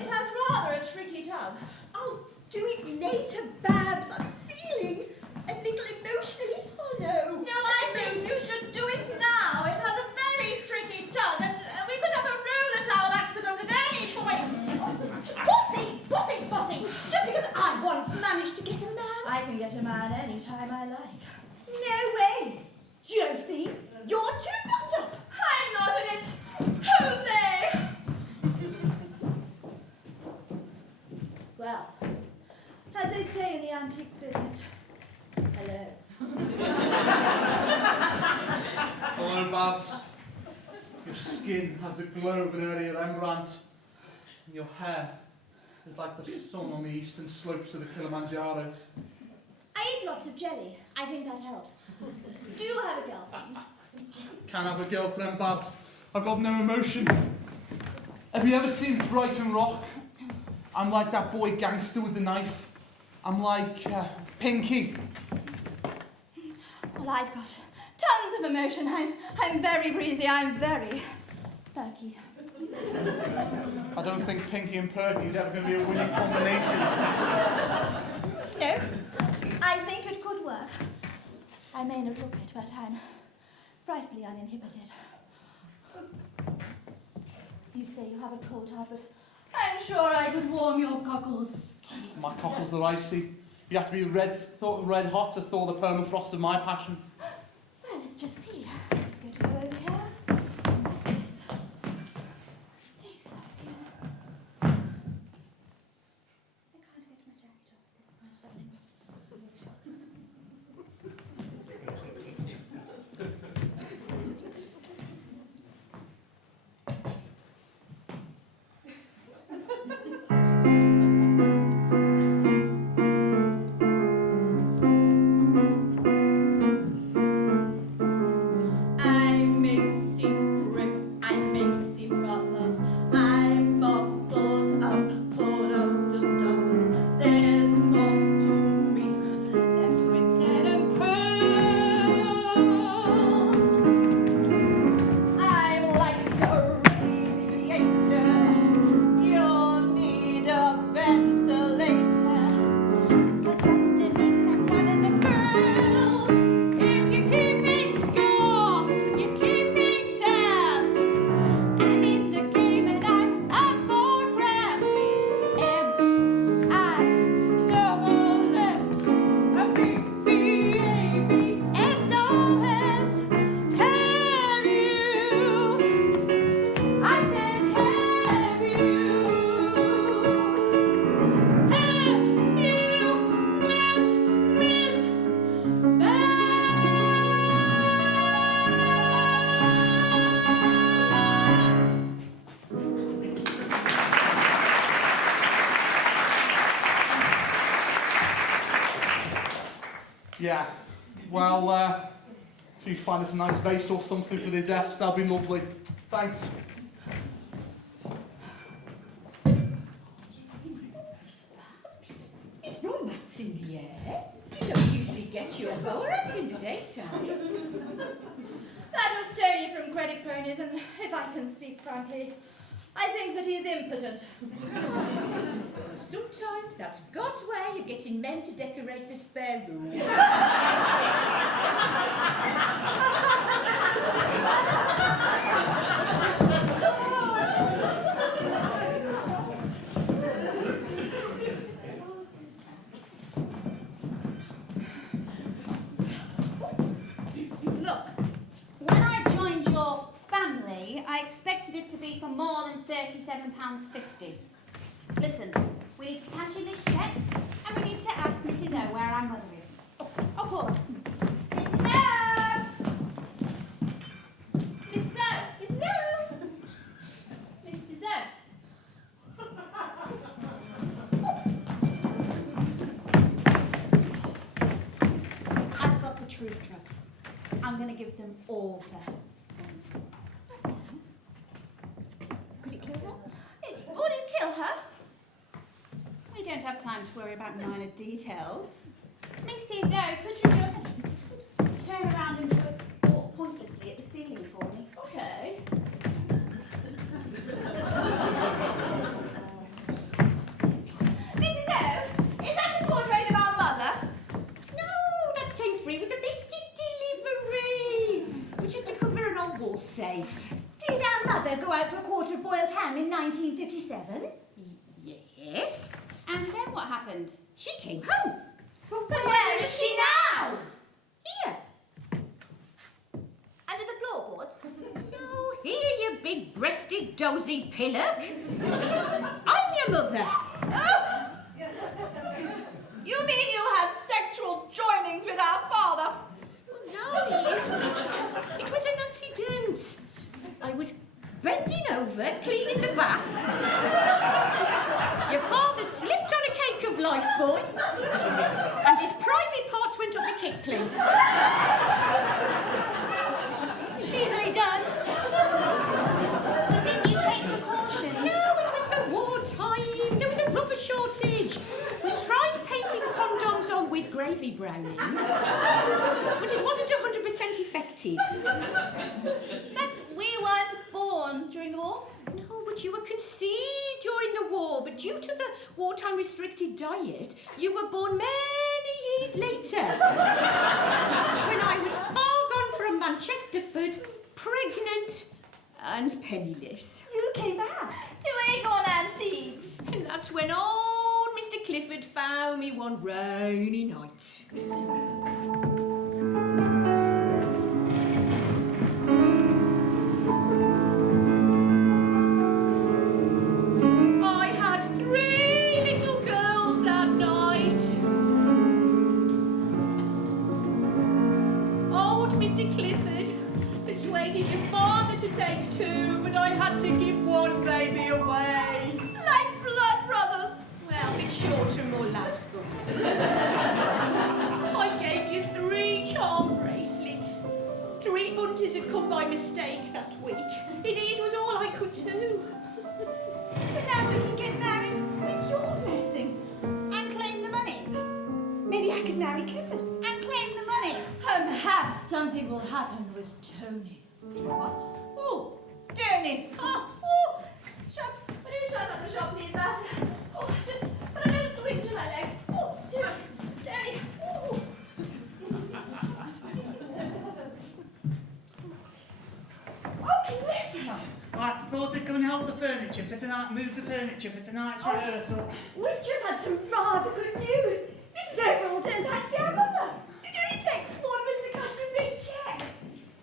It has rather a tricky tub. I'll do it later, Babs. I'm feeling a little emotionally hollow. No, I think you should do it now. It has a very tricky tug, and we could have a roller towel accident at any point. Bossy! Just because I once managed to get a man. I can get a man any time I like. No way! Josie, you're too bumped up. I'm not in it. Jose! Well, as they say in the antiques business, hello. Hello, Babs. Your skin has the glow of an earlier Rembrandt, and your hair is like the sun on the eastern slopes of the Kilimanjaro. I eat lots of jelly. I think that helps. Do you have a girlfriend? Can't have a girlfriend, Babs. I've got no emotion. Have you ever seen Brighton Rock? I'm like that boy gangster with the knife. I'm like Pinky. Well, I've got tons of emotion. I'm very breezy. I'm very perky. I don't think Pinky and Perky's ever going to be a winning combination. No, I think it could work. I may not look it, but I'm frightfully uninhibited. You say you have a cold heart, but I'm sure I could warm your cockles. My cockles are icy. You have to be red hot to thaw the permafrost of my passion. Well, let's just see. Let's go to go over here. Like this. Take this off here. I can't get my jacket off at this point, darling, Yeah. Well, if you find us a nice vase or something for the desk, that'll be lovely. Thanks. Is romance in the air? You don't usually get your bower out in the daytime. That was Tony from Credit Cronies, and if I can speak frankly, I think that he is impotent. Sometimes that's God's way of getting men to decorate the spare room. Look, when I joined your family, I expected it to be for more than £37.50. Listen, we need to cash in this cheque, and we need to ask Mrs. O where our mother is. I'll call her. Mrs. O! Mrs. O! Mrs. O! Mrs. O! I've got the truth drugs. I'm going to give them all to her. Could it kill her? Would it kill her? We don't have time to worry about minor details. Mrs. O, could you just turn around and walk pointlessly at the ceiling for me? Okay. Mrs. O, is that the portrait of our mother? No, that came free with the biscuit delivery. Which is to cover an old wall safe. Did our mother go out for a quarter of boiled ham in 1957? Yes. And then what happened? She came home. But where is she now? Here. Under the floorboards? No, here, you big-breasted, dozy pillock. I'm your mother. Oh! You mean you had sexual joinings with our father? No, it was an accident. I was bending over, cleaning the bath. Your father slipped on a cake of life, boy, and his private parts went up the kick plate. It's easily done. But didn't you take precautions? No, it was the wartime. There was a rubber shortage. We tried painting condoms on with gravy browning, but it wasn't 100% effective. But we weren't born during the war? No, but you were conceived during the war, but due to the wartime restricted diet, you were born many years later. When I was far gone from Manchesterford, pregnant and penniless. You came back to Acorn Antiques. And that's when old Mr. Clifford found me one rainy night. I had 3 little girls that night. Old Mr. Clifford persuaded your father to take 2, but I had to give one baby away. Like blood brothers. Well, a bit shorter and more lifespun. I gave you 3 charm bracelets. 3 bunters had come by mistake that week. Indeed, it was all I could do. So now we can get married with your blessing. And claim the money. Maybe I could marry Clifford. And claim the money. Perhaps something will happen with Tony. What? Oh, Tony. Oh, shop. Will you shut up the shop, please, Matt? Oh, just put a little drink to my leg. Oh, Tony. Oh. Oh, Clifford. I thought I'd come and help the furniture for tonight, move the furniture for tonight's rehearsal. We've just had some rather good news. Mrs. Overall turned out to be our mother. She only takes one of us to cash me a big cheque.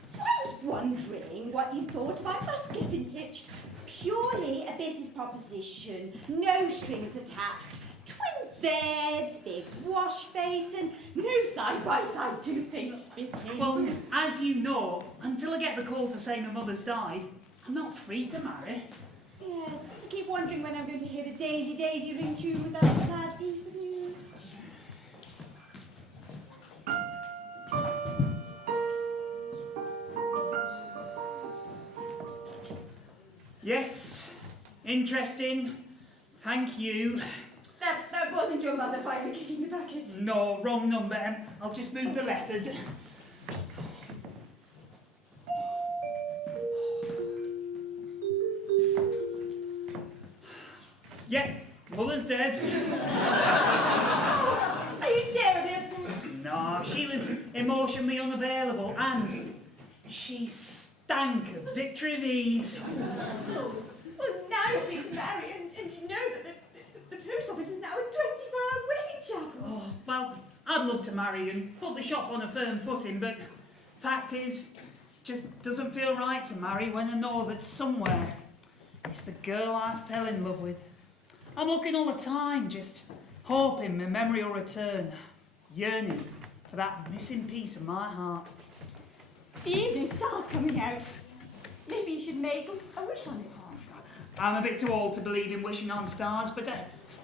So I was wondering what you thought about us getting hitched. Purely a business proposition, no strings attached. Twin beds, big wash basin, no side-by-side toothpaste spitting. Well, as you know, until I get the call to say my mother's died, I'm not free to marry. Yes, I keep wondering when I'm going to hear the Daisy Daisy ring tune with that sad piece of news. Yes, interesting. Thank you. That wasn't your mother finally kicking the bucket. No, wrong number, Em. I'll just move the leopard. Yep, mother's dead. Are you terribly upset? No, she was emotionally unavailable and she stank of Victory V's. Well, now you're free to marry, and you know that the post office is now a 24-hour wedding chapel. Oh, well, I'd love to marry and put the shop on a firm footing, but fact is, just doesn't feel right to marry when I know that somewhere it's the girl I fell in love with. I'm looking all the time, just hoping my memory will return, yearning for that missing piece of my heart. The evening star's coming out. Maybe you should make a wish on it, Paul. I'm a bit too old to believe in wishing on stars, but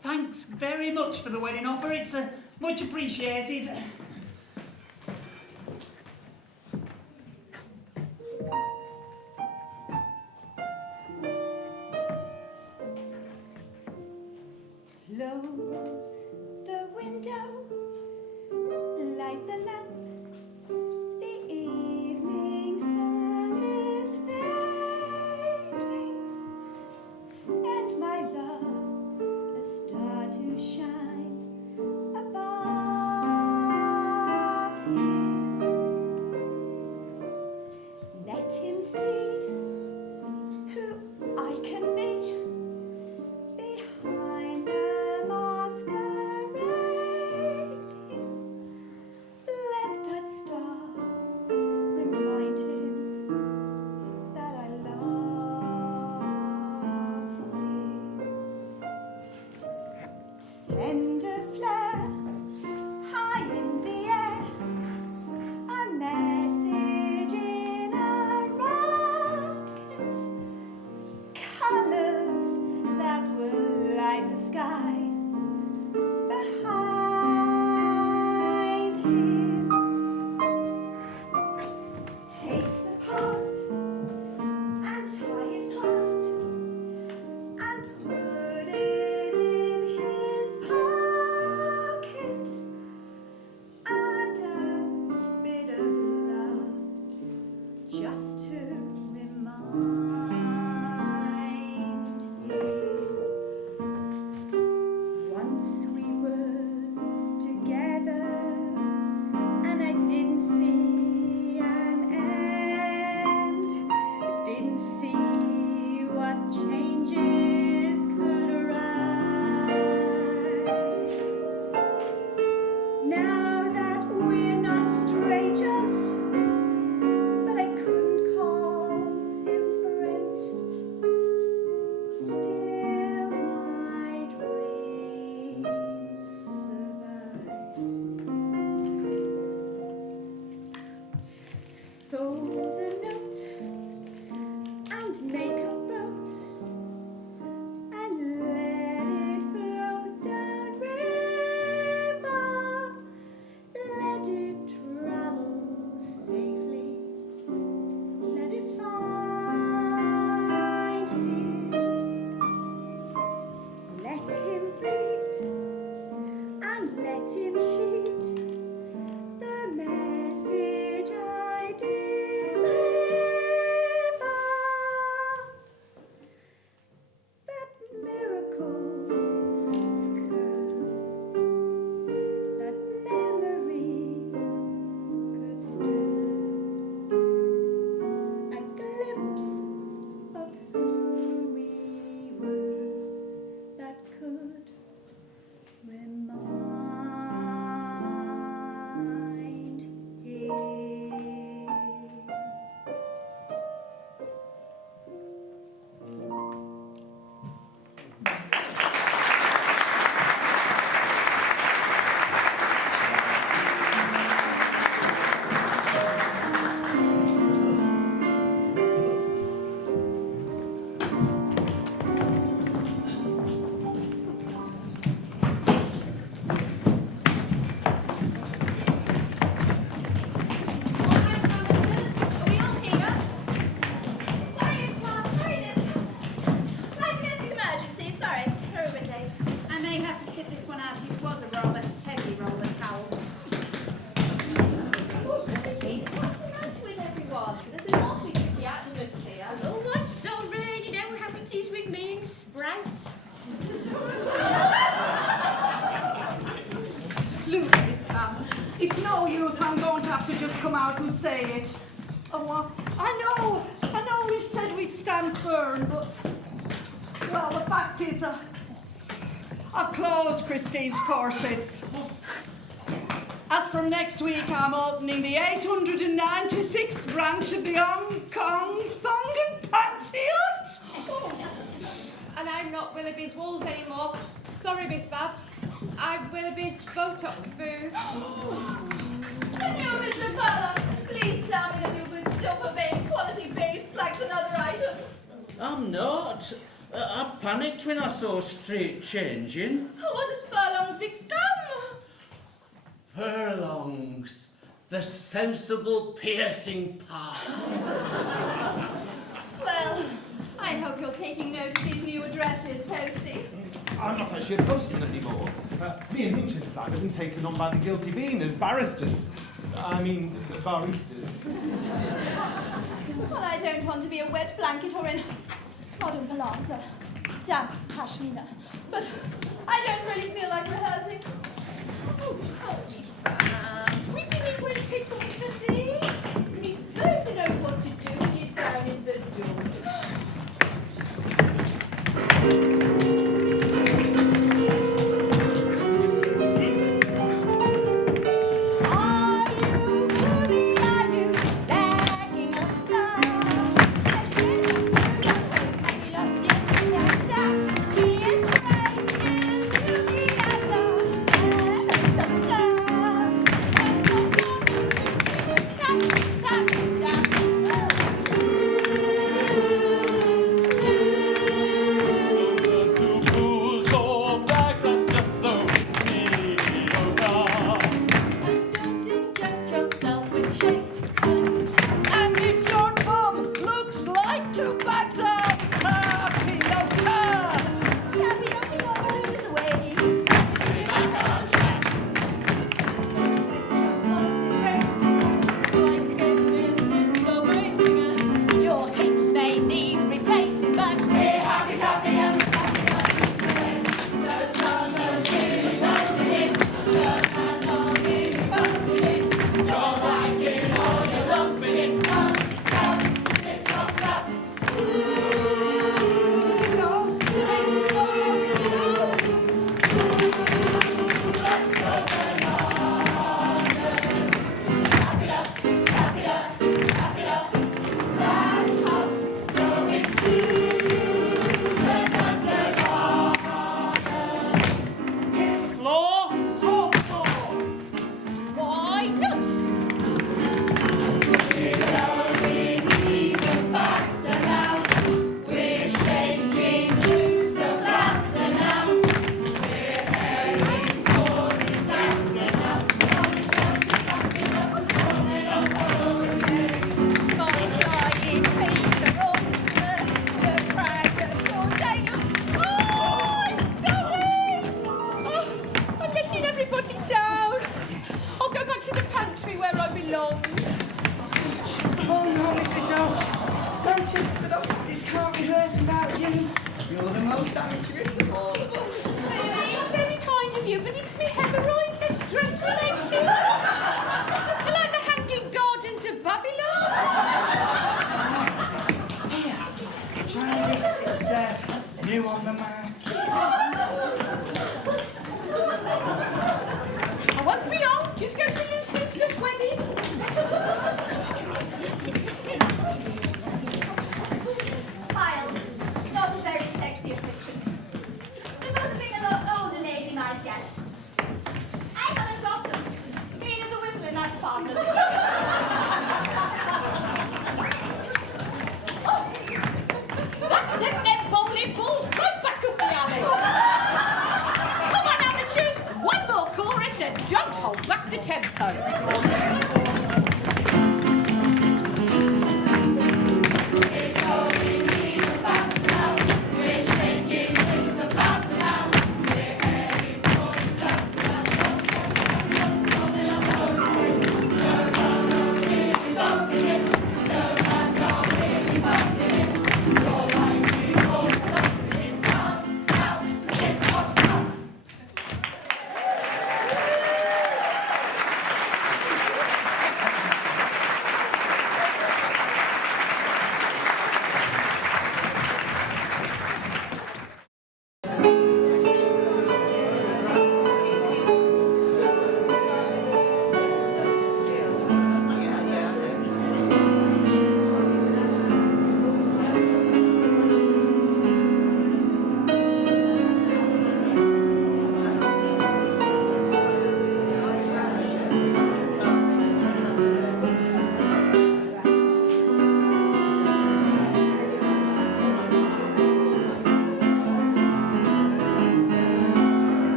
thanks very much for the wedding offer. It's much appreciated. Close the window, light the lamp. The evening sun is fading. Send my love a star to shine above him. Let him see who I can be behind the masquerading. Let that star remind him that I love him. Send a flare high in the air, a message in a rocket, colors that will light the sky behind him. Take the past and tie it fast and put it in his pocket. It was a rather heavy roller towel. With everyone. There's an awfully tricky atmosphere. Oh, I'm sorry. You know how it is with me and Sprouts. Look, Miss Babs, it's no use. I'm going to have to just come out and say it. Oh, I know we said we'd stand firm, but, well, the fact is, I've closed Christine's corsets. As from next week, I'm opening the 896th branch of the Hong Kong Thong and Panty Hut. And I'm not Willoughby's Wools anymore. Sorry, Miss Babs. I'm Willoughby's Botox booth. And you, Mr. Furlong, please tell me that you will still purvey quality-based flags and other items. I'm not. I panicked when I saw street changing. What has Furlong's become? Furlongs, the sensible piercing part. Well, I hope you're taking note of these new addresses, Posty. I'm not actually a postman anymore. Me and Liechtenstein have been taken on by the Guilty Bean as barristers. I mean, baristas. Well, I don't want to be a wet blanket or in modern parlance, a damp pashmina. But I don't really feel like rehearsing. Oh, Miss Babs, we've been in with people for this. Miss Bertie knows what to do when you're down in the dumps.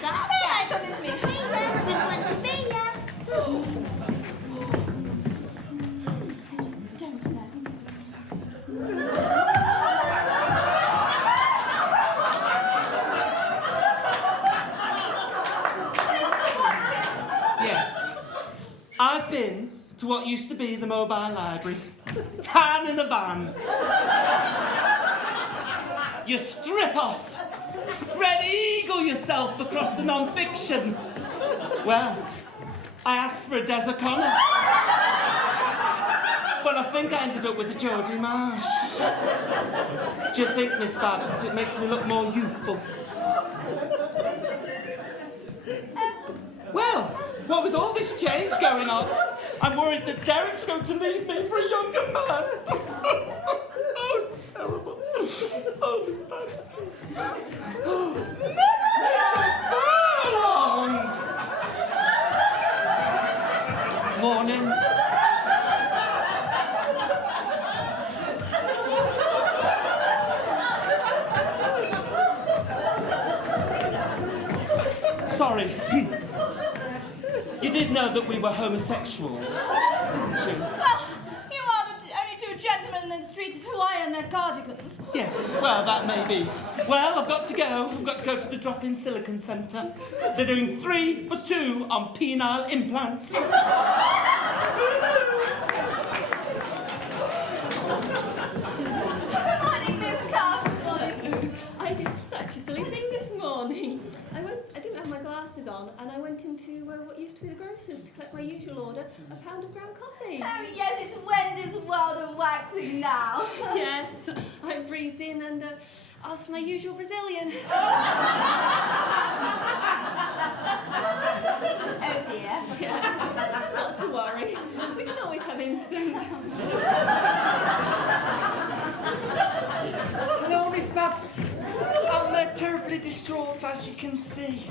Garter. Hey, Michael, Miss Miss. See ya. Good one to be ya. Don't know. Yes. I've been to what used to be the mobile library. Tan in a van. You strip off. Spread eagle yourself across the non-fiction. Well, I asked for a Des O'Connor. But I think I ended up with a Geordie Marsh. Do you think, Miss Babs, it makes me look more youthful? Well, what with all this change going on, I'm worried that Derek's going to leave me for a younger man. Oh, it's terrible. Oh, Miss Babs. Morning. Sorry. You did know that we were homosexuals, didn't you? You are the only two gentlemen in the street who iron their cardigans. Yes, well, that may be. Well, I've got to go. I've got to go to the drop-in silicon centre. They're doing 3 for 2 on penile implants. Good morning, Miss Carr. Good morning. I did such a silly thing this morning. I didn't have my glasses on, and I went into what used to be the grocer's to collect my usual order, a pound of ground coffee. Oh, yes, it's Wendy's world of waxing now. Yes, I breezed in and asked for my usual Brazilian. Oh, dear. Yes, not to worry. We can always have instant. Hello, Miss Babs. I'm terribly distraught, as you can see.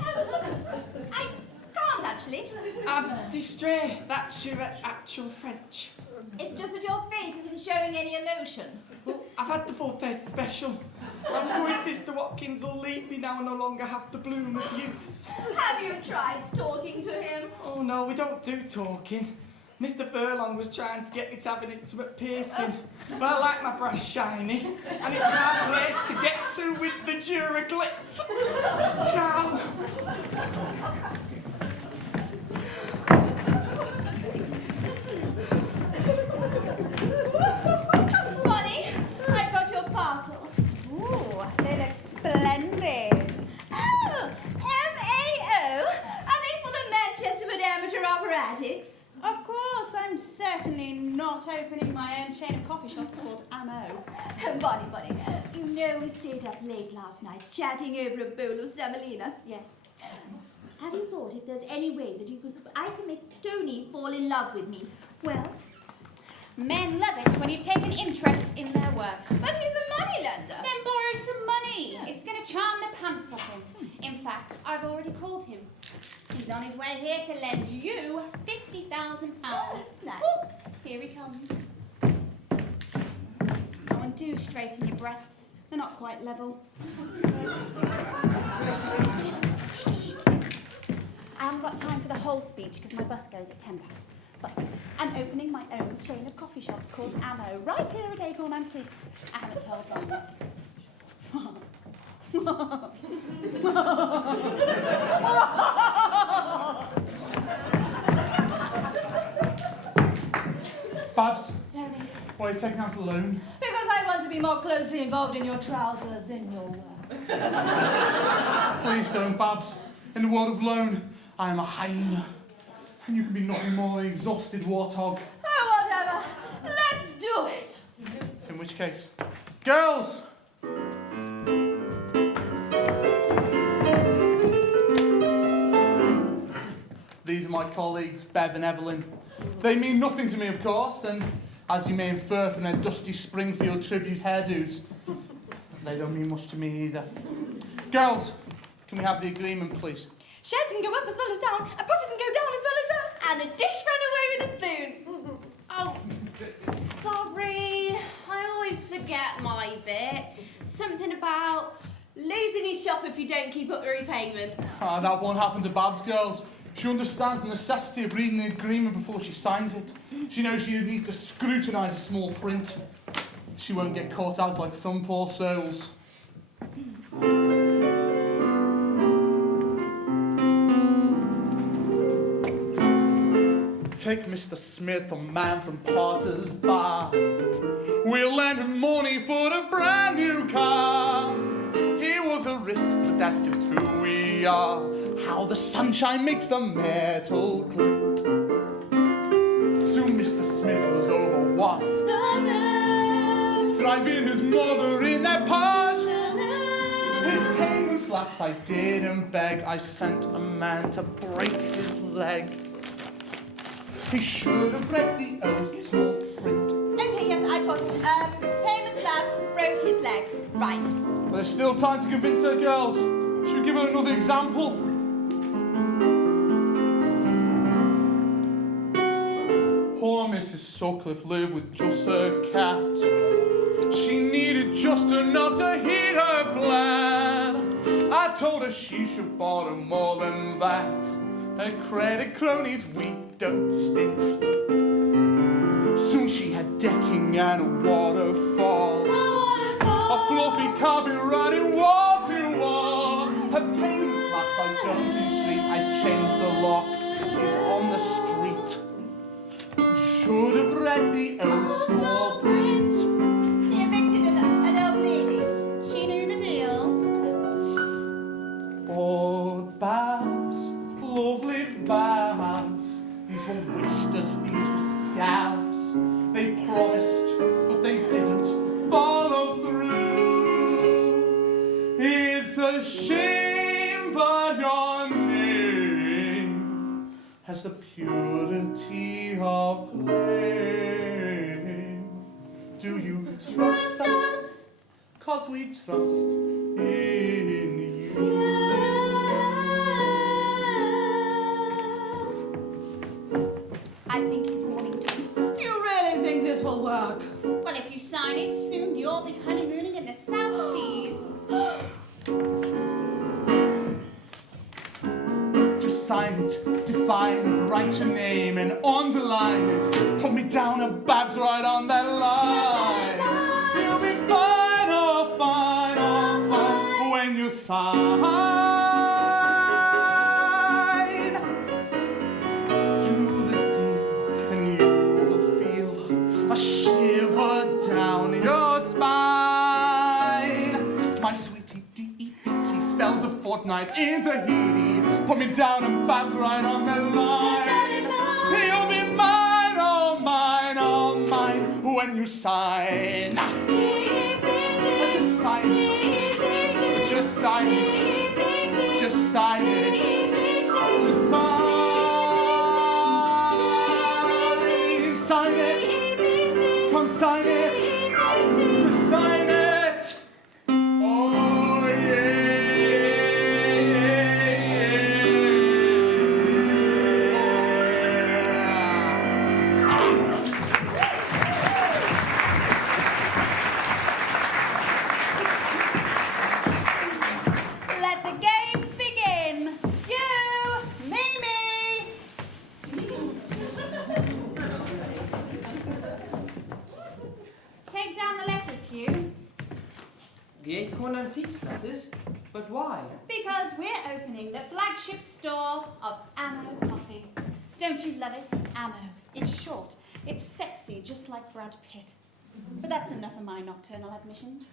I can't, actually. I'm distrait. That's your actual French. It's just that your face isn't showing any emotion. Well, I've had the full face special. I'm worried Mr. Watkins will leave me now and no longer have the bloom of youth. Have you tried talking to him? Oh, no, we don't do talking. Mr. Furlong was trying to get me to have an intimate piercing, but I like my brass shiny, and it's a hard place to get to with the Duraglit. Ciao. Bonnie, I got your parcel. Ooh, they look splendid. Oh, MAO? Are they for the Manchester Amateur Operatics? Of course, I'm certainly not opening my own chain of coffee shops called Ammo. Bonnie, you know we stayed up late last night chatting over a bowl of semolina. Yes. Have you thought if there's any way that I can make Tony fall in love with me? Well, men love it when you take an interest in their work. But he's a moneylender. Then borrow some money. It's going to charm the pants off him. In fact, I've already called him. He's on his way here to lend you £50,000. Nice. Here he comes. Go and do straighten your breasts. They're not quite level. I haven't got time for the whole speech because my bus goes at 10 past. But I'm opening my own chain of coffee shops called Ammo right here at Acorn Antiques. I haven't told them yet. Babs, Tony. why are you taking out a loan? Because I want to be more closely involved in your trousers than your work. Please don't, Babs. In the world of loan, I am a hyena. And you can be nothing more than an exhausted warthog. Oh, whatever. Let's do it. In which case, girls! These are my colleagues, Bev and Evelyn. They mean nothing to me, of course, and as you may infer from their dusty Springfield tribute hairdos, they don't mean much to me either. Girls, can we have the agreement, please? Shares can go up as well as down, and profits can go down as well as up, and the dish ran away with a spoon. Oh, sorry. I always forget my bit. Something about Losing his shop if you don't keep up the repayment. Ah, that won't happen to Babs, girls. She understands the necessity of reading the agreement before she signs it. She knows she needs to scrutinise the small print. She won't get caught out like some poor souls. Take Mr. Smith, a man from Potter's Bar. We'll lend him money for a brand new car. He was a risk, but that's just who we are. How the sunshine makes the metal glint. Soon Mr. Smith was over what? Driving his mother in their Porsche. His payment slaps, I didn't beg. I sent a man to break his leg. He should have read the old small print. Okay, yes, I've got it. Payment slabs, broke his leg. Right. Well, there's still time to convince her, girls. Should we give her another example? Poor Mrs. Sutcliffe lived with just her cat. She needed just enough to heat her flat. I told her she should borrow more than that. Her credit cronies, we don't stint. Soon she had decking and a waterfall. A fluffy carpet running wall to wall. Her payment slapped, I don't entreat. I changed the lock. She's on the street. Should have read the old small print. They evicted an old lady. She knew the deal. Oh, Babs, lovely Babs. These were wasters, these were scabs. They promised, but they didn't follow through. It's a shame, but your name has the purity of flame. Do you trust us? 'Cause we trust in you. I think he's warning too. Do you really think this will work? Well, if you sign it, soon you'll be honeymooning in the South Seas. Just sign it, define it, write your name and underline it. Put me down a Babs right on that line. You'll be fine, oh fine, oh fine when you sign. Do the deed and you'll feel a shiver down your spine. My sweetie D-E-B-T spells a fortnight in Tahiti. Put me down and Babs right on that line. You'll be mine, oh mine, oh mine when you sign. Just sign it. Just sign it. Just sign it. Just sign. Sign it. Come sign it. Just sign it. Oh yeah. Let the games begin. You, Mimi. Take down the letters, Hugh. The Acorn Antiques letters? But why? Because we're opening the flagship store of Ammo Coffee. Don't you love it? Ammo. It's short. It's sexy, just like Brad Pitt. But that's enough of my nocturnal admissions.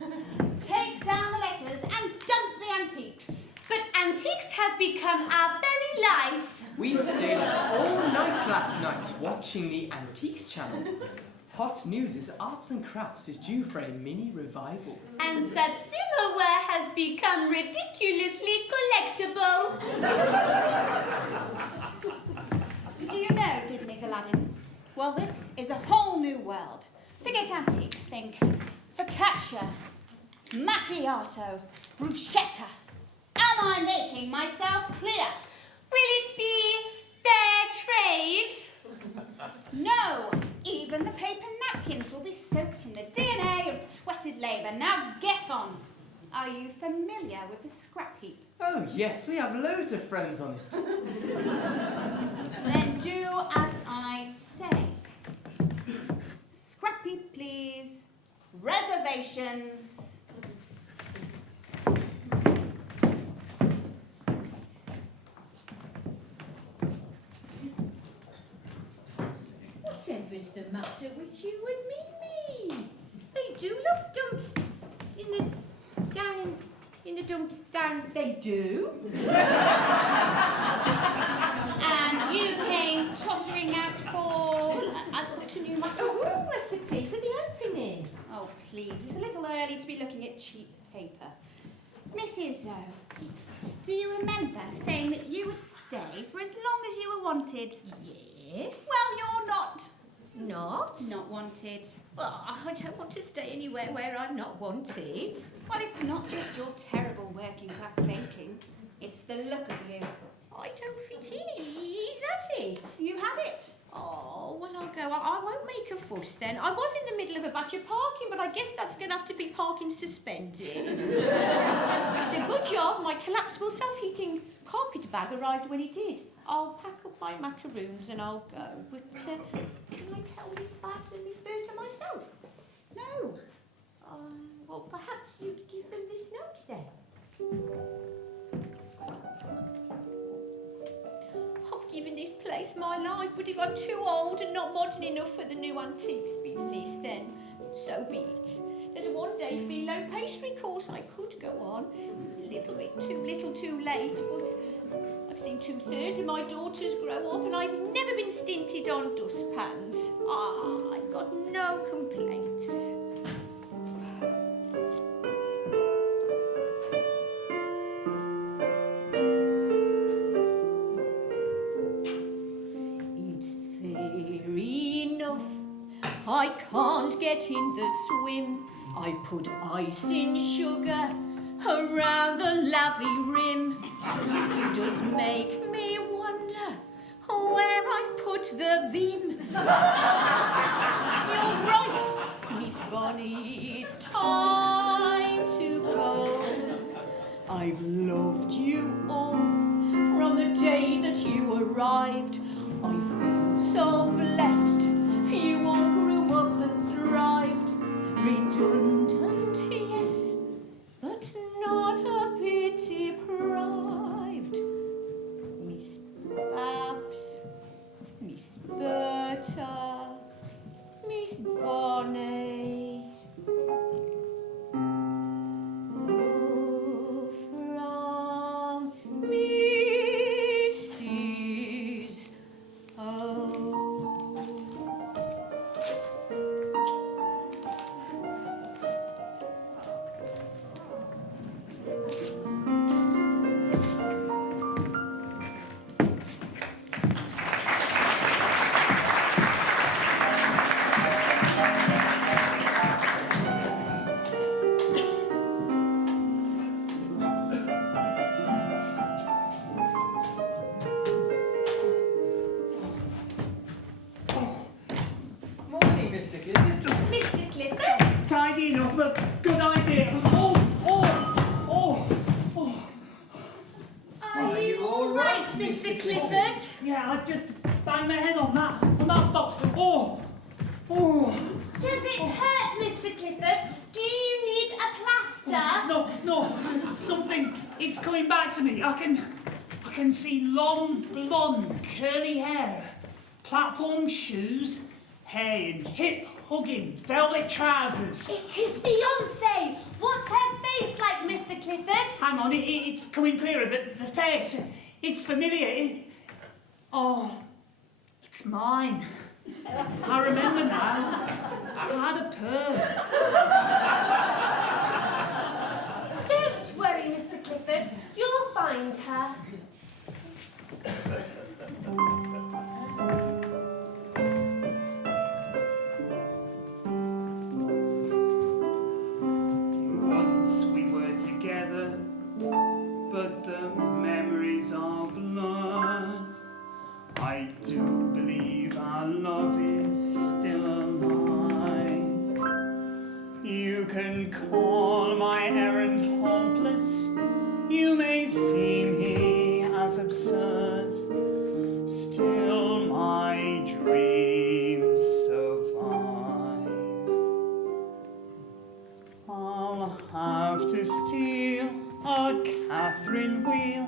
Take down the letters and dump the antiques. But antiques have become our very life. We stayed up all night last night watching the Antiques channel. Hot news is arts and crafts is due for a mini revival. And Satsuma ware has become ridiculously collectible. Do you know Disney's Aladdin? Well, this is a whole new world. Forget antiques, think focaccia, macchiato, bruschetta. Am I making myself clear? Will it be fair trade? No, even the paper napkins will be soaked in the DNA of sweated labour. Now get on. Are you familiar with the scrap heap? Oh, yes, we have loads of friends on it. Then do as I say. Scrap heap, please. Reservations. Whatever's the matter with you and Mimi? They do look dumps in the dumps down. They do. And you came tottering out for... I've got a new macaroon recipe for the opening. Oh, please. It's a little early to be looking at cheap paper. Mrs. Zoe, do you remember saying that you would stay for as long as you were wanted? Yes. Well, you're not. Not? Not wanted. Oh, I don't want to stay anywhere where I'm not wanted. Well, it's not just your terrible working-class baking. It's the look of you. I don't fit in. Is that it? You have it. Oh, well, I'll go. I won't make a fuss then. I was in the middle of a batch of parking, but I guess that's going to have to be parking suspended. It's a good job my collapsible self-heating carpet bag arrived when it did. I'll pack up my macaroons and I'll go. But can I tell Miss Babs and Miss Berta myself? No. Well, perhaps you give them this note then. I've given this place my life, but if I'm too old and not modern enough for the new antiques business, then so be it. There's a one-day philo pastry course I could go on. It's a little bit too little too late, but I've seen 2/3 of my daughters grow up and I've never been stinted on dustpans. I've got no complaints. I can't get in the swim. I've put ice in sugar around the lavy rim. It does make me wonder where I've put the vim. You're right, Miss Bonnie, it's time to go. I've loved you all from the day that you arrived. I feel so blessed. You all grew up and thrived. Redundant, yes, but not a bit deprived. Miss Babs, Miss Berta, Miss Bonnie. Love from Mrs. O. Tidying up, a good idea. Are you all right, Mr. Clifford? Yeah, I just banged my head on that box. Does it hurt, Mr. Clifford? Do you need a plaster? No, something, it's coming back to me. I can see long, blonde, curly hair, platform shoes, hair in hip-hugging, velvet trousers. It's his fiancée. What's her face like, Mr. Clifford? Hang on, it's coming clearer. The face, it's familiar. It's mine. I remember now. I had a pearl. Don't worry, Mr. Clifford. You'll find her. Once we were together, but the memories are blurred. I do believe our love is still alive. You can call my errand home to steal a Catherine wheel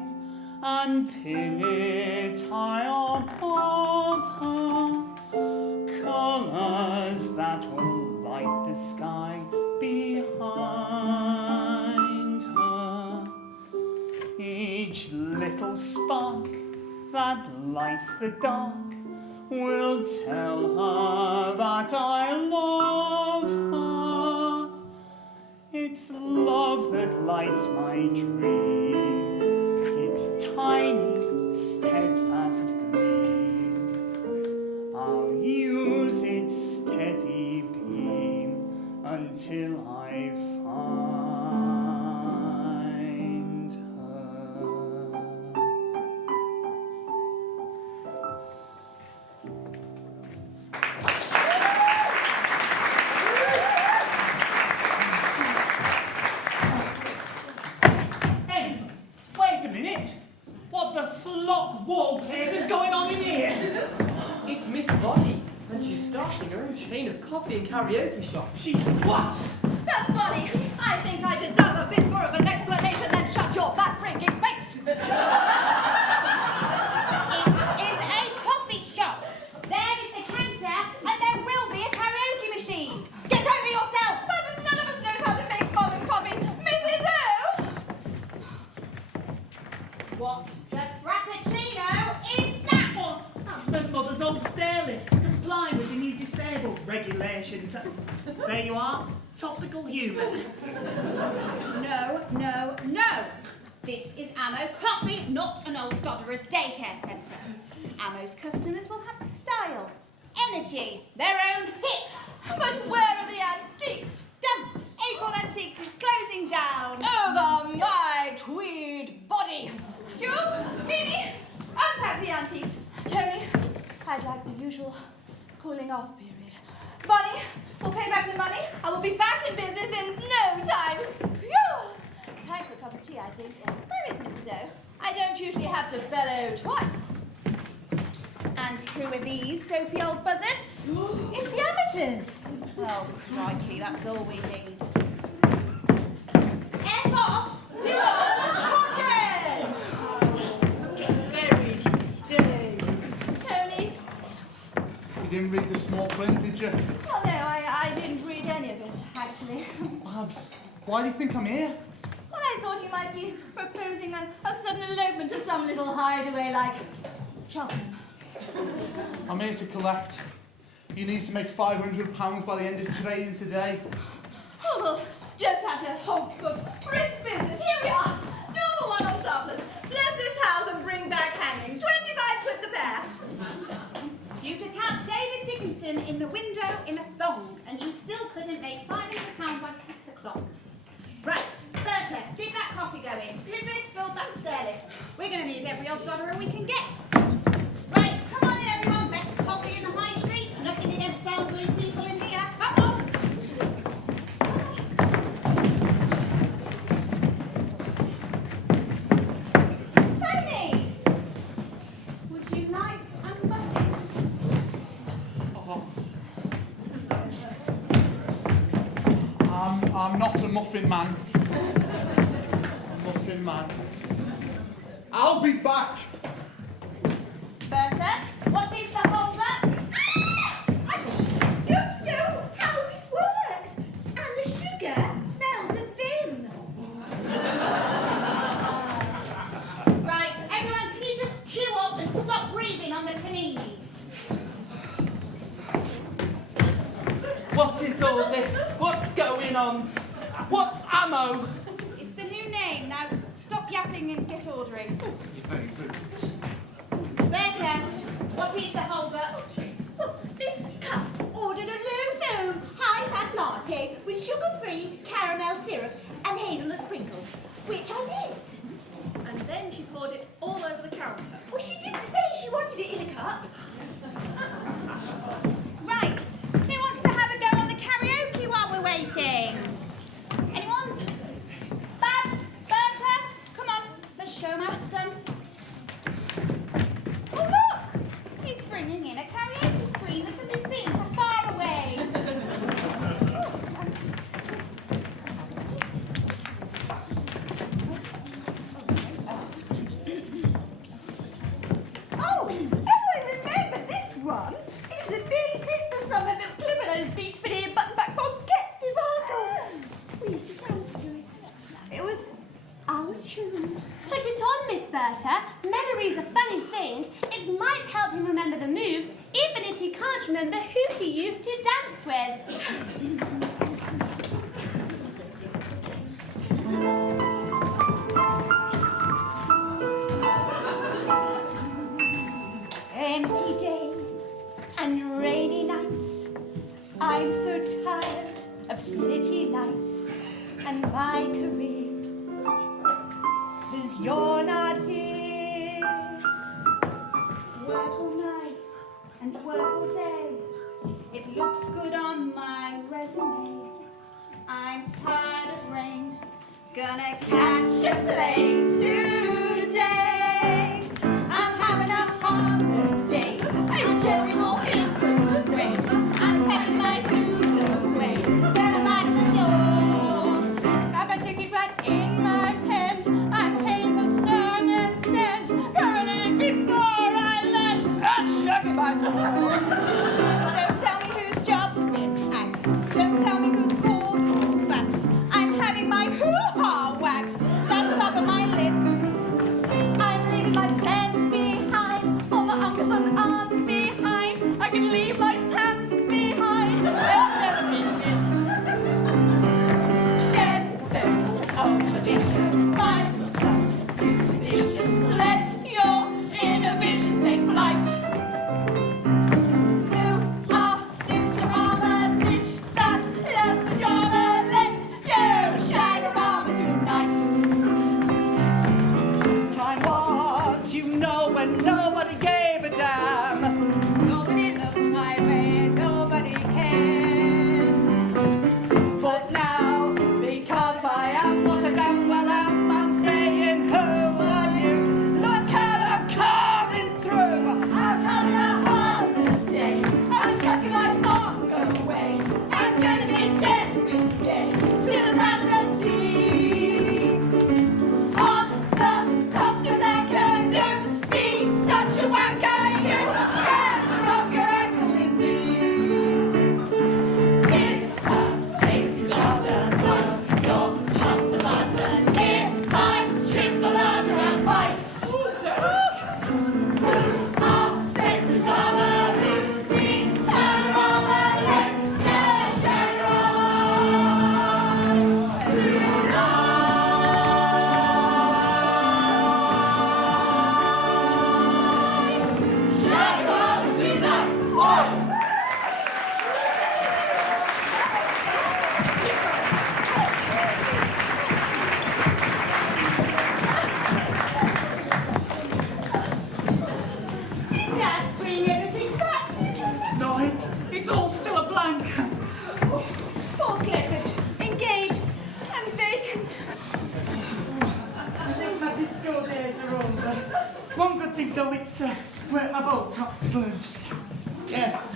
and pin it high above her. Colours that will light the sky behind her. Each little spark that lights the dark will tell her that I love her. It's love that lights my dream, its tiny, steadfast gleam. I'll use its steady beam until I find her. Hey, wait a minute. What the flock wallpaper's going on in here? It's Miss Bonnie, and she's starting her own chain of coffee and karaoke shops. She's what? That's funny. I think I deserve a bit more of an explanation than shut your back-breaking face. It is a coffee shop. There is the counter, and there will be a karaoke machine. Get over yourself! But none of us knows how to make modern coffee. Mrs. O! What the frappuccino is that? That's my mother's old stair lift to comply with the new disabled regulations. There you are. Topical humour. No, no, no! This is Ammo Coffee, not an old dodderer's daycare centre. Ammo's customers will have style, energy, their own hips. But where are the antiques? Dumped! Acorn Antiques is closing down. Over my tweed body. You, Mimi, unpack the antiques. Tony, I'd like the usual cooling off period. Bonnie, we'll pay back the money. I will be back in business in no time. Phew. Time for a cup of tea, I think. Yes. Where is Mrs. O? I don't usually have to bellow twice. And who are these dopey old buzzards? It's the amateurs. Oh, crikey, that's all we need. F off, you old cockers! Very day. Tony? You didn't read the small print, did you? Well, no, I didn't read any of it, actually. Babs, why do you think I'm here? Well, I thought you might be proposing a sudden elopement to some little hideaway like Cheltenham. I'm here to collect. You need to make £500 by the end of trading today. Oh, well, just had to hope for brisk business. Here we are. 2 for 1 on surplus. Bless this house and bring back hangings. 25 quid the pair. You could have David Dickinson in the window in a thong, and you still couldn't make £500 by 6 o'clock. Right, Berta, keep that coffee going. Clifford, build that stair lift. We're going to need every odd dodderer we can get. Right, come on in, everyone. Best coffee in the high street. Nothing against elderly people in here. Come on. Tony, would you like a muffin? I'm not a muffin man. Muffin man. I'll be back. Berta, what is the hold-up? I don't know how this works. And the sugar smells of vim. Right, everyone, can you just queue up and stop breathing on the paninis? What is all this? What's going on? What's ammo? It's the new name. Now stop yapping and get ordering. You're very rude. Berta, what is the hold-up? Miss Cuff ordered a low-foam, high-fat latte with sugar-free caramel syrup and hazelnut sprinkles, which I did. And then she poured it all over the counter. Well, she didn't say she wanted it in a cup. Right, who wants to have a go on the karaoke while we're waiting? Anyone? Babs, Berta, come on, let's show 'em how it's done. Oh look, he's bringing in a karaoke screen that can be seen from far away. fortune. Put it on, Miss Berta. Memory's a funny thing. It might help him remember the moves, even if he can't remember who he used to dance with. Empty days and rainy nights. I'm so tired of city lights and my career. 'Cause you're not here. Work all night and work all day. It looks good on my resume. I'm tired of rain. Gonna catch a plane today. I'm having a holiday. I'm going all in the rain. I'm packing my blues away. Got a mind in the door. Got my ticket right in my hand. I'm heading for sun and sand. Running before I land. And shucking my floor. Don't tell me whose job's been axed. Don't tell me who's called or faxed. I'm having my hoo-ha waxed. That's top of my list. I'm leaving my pants behind. All my uncles and aunts behind. I can leave my pants behind. They'll never be missed. Shed those old traditions. Find some new traditions. Let your inner visions take flight. Nobody gave a damn. Nobody loves my way, nobody can. But now, because I am what I am, well, I'm saying, who are you? Look at I'm coming through. I'm having a holiday. I'm chucking my phone away. I'm gonna be dead risky to the side of the sea. On the coast of Mecca, don't be such a wanker. You can't drop your ankle in me. It's a tasty slaughter. Put your hot tomato near my chipolata and fight. Our tasty drama, we panorama, let's get Can't bring anything back. No, it's all still a blank. All cleared, engaged, and vacant. I think my disco days are over. One good thing though, it's where my Botox loose. Yes.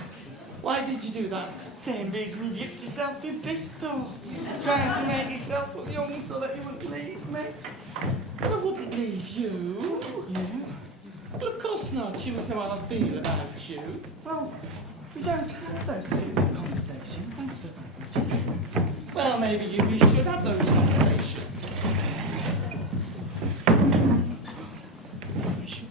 Why did you do that? Same reason you dipped yourself in Bristol. Trying to make yourself look young so that you wouldn't leave me. I wouldn't leave you. Yeah? Well, of course not. You must know how I feel about you. Well, we don't have those series of conversations. Thanks for that. Well, maybe we should have those conversations. We should.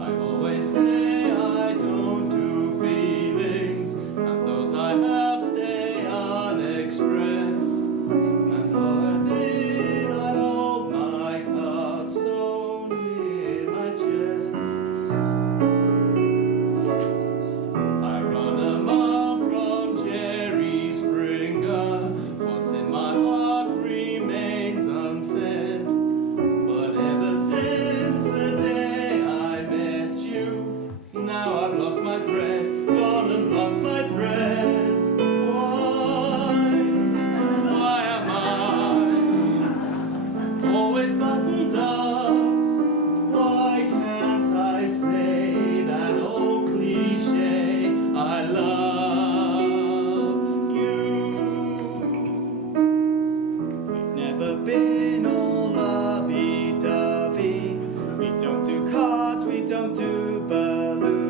I always say I don't do feelings, and those I have stay unexpressed. And though I did, I hold my cards so near my chest. I run a mile from Jerry Springer. What's in my heart remains unsaid. But ever since the day I met you, now I've lost my thread, gone and lost my thread. Why am I always buttoned up? Why can't I say that old cliche, I love you? We've never been all lovey-dovey. We don't do cards, we don't do balloons.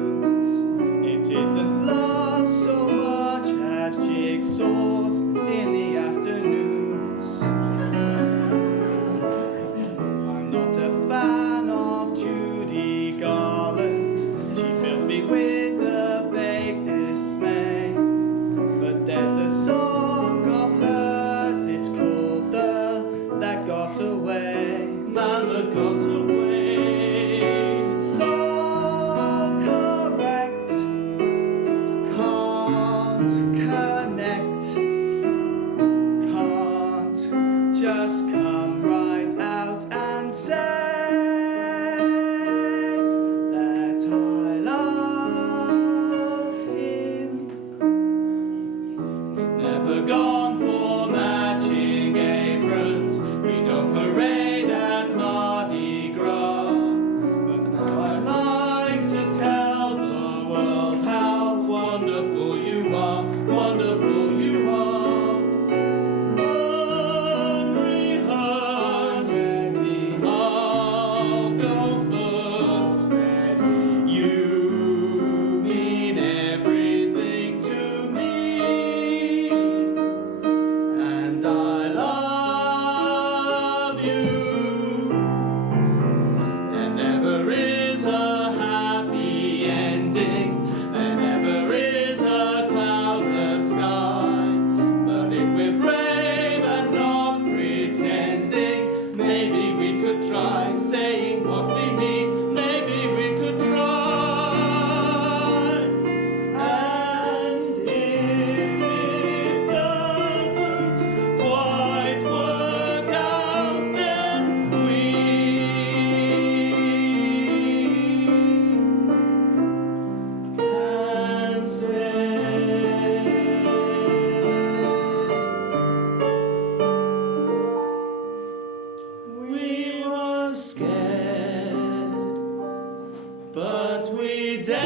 but we dared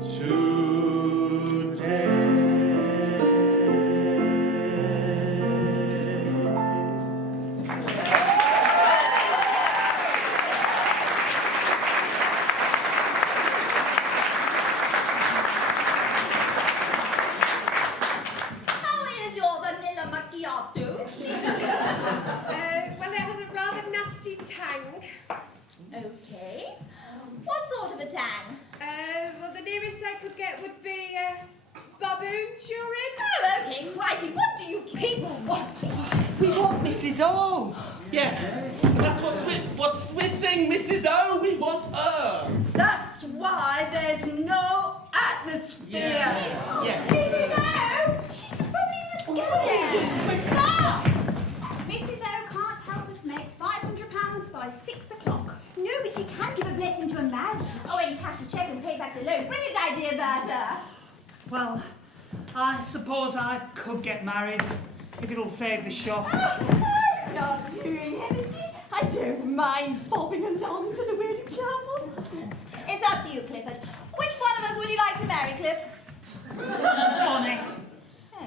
today. How is your vanilla macchiato? Well, it has a rather nasty tang. Okay. What sort of a tang? Well, the nearest I could get would be baboon chewing. Oh, okay, crikey, what do you people want? We want Mrs. O. Yes, that's what's missing, Mrs. O. We want her. That's why there's no atmosphere. Yes. Mrs. O! She's probably the skeleton. Stop! Mrs. O can't help us make £500 by 6 o'clock. No, but she can give a blessing to a marriage. Oh, and cash the cheque and pay back the loan. Brilliant idea, Berta. Well, I suppose I could get married if it'll save the shop. I'm not doing anything. I don't mind bobbing along to the wedding chapel. It's up to you, Clifford. Which one of us would you like to marry, Cliff? Bonnie.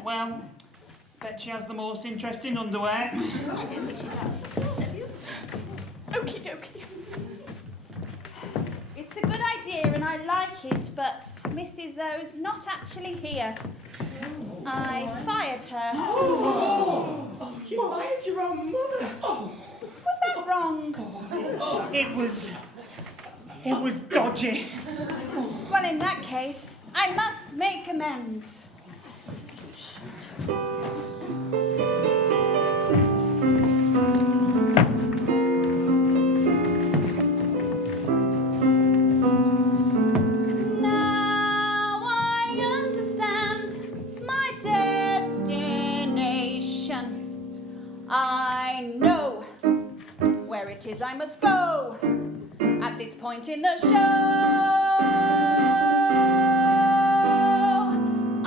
Well, bet she has the most interesting underwear. Okie dokie. It's a good idea and I like it, but Mrs. O's not actually here. I fired her. You fired your own mother. Was that wrong? It was dodgy. Well, in that case, I must make amends. Now I understand my destination. I know where it is I must go at this point in the show.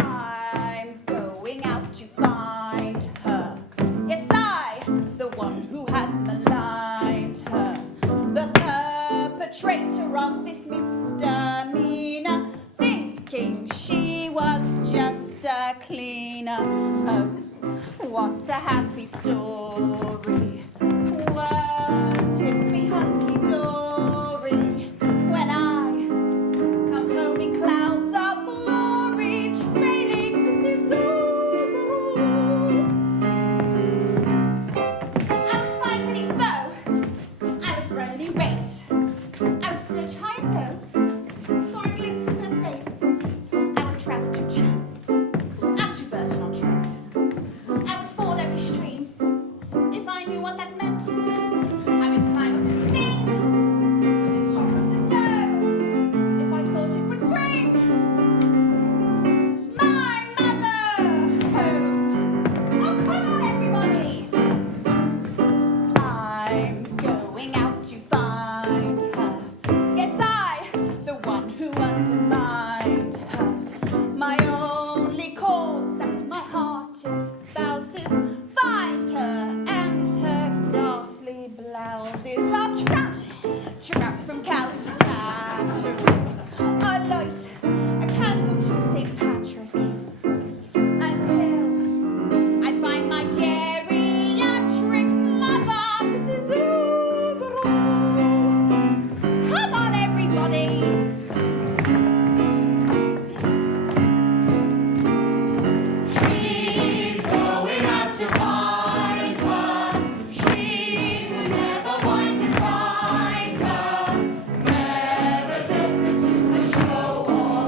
I'm going out to find her. Yes, I, the one who has maligned her, the perpetrator of this misdemeanor, thinking she was just a cleaner. Oh, what a happy story. Won't it be hunky-dory when I come home in clouds of glory, trailing Mrs. Overall? I would fight any foe. I would run any race. I would search high and low for a glimpse of her face. I would travel to Cheam and to Burton-on-Trent. I would ford every stream if I knew what that meant. I would climb up and sing from the top of the dome if I thought it would bring my mother home. Oh, come on, everybody! I'm going out to find her. Yes, I, the one who undermined her. My only cause that my heart espouses. Find her and her ghastly blouses are trapped from cows to Patrick. I light a candle to St. Patrick until I find my geriatric mother, Mrs. Overall. Come on, everybody! She's going out to find her. She will never want to find her. Never took her to a show or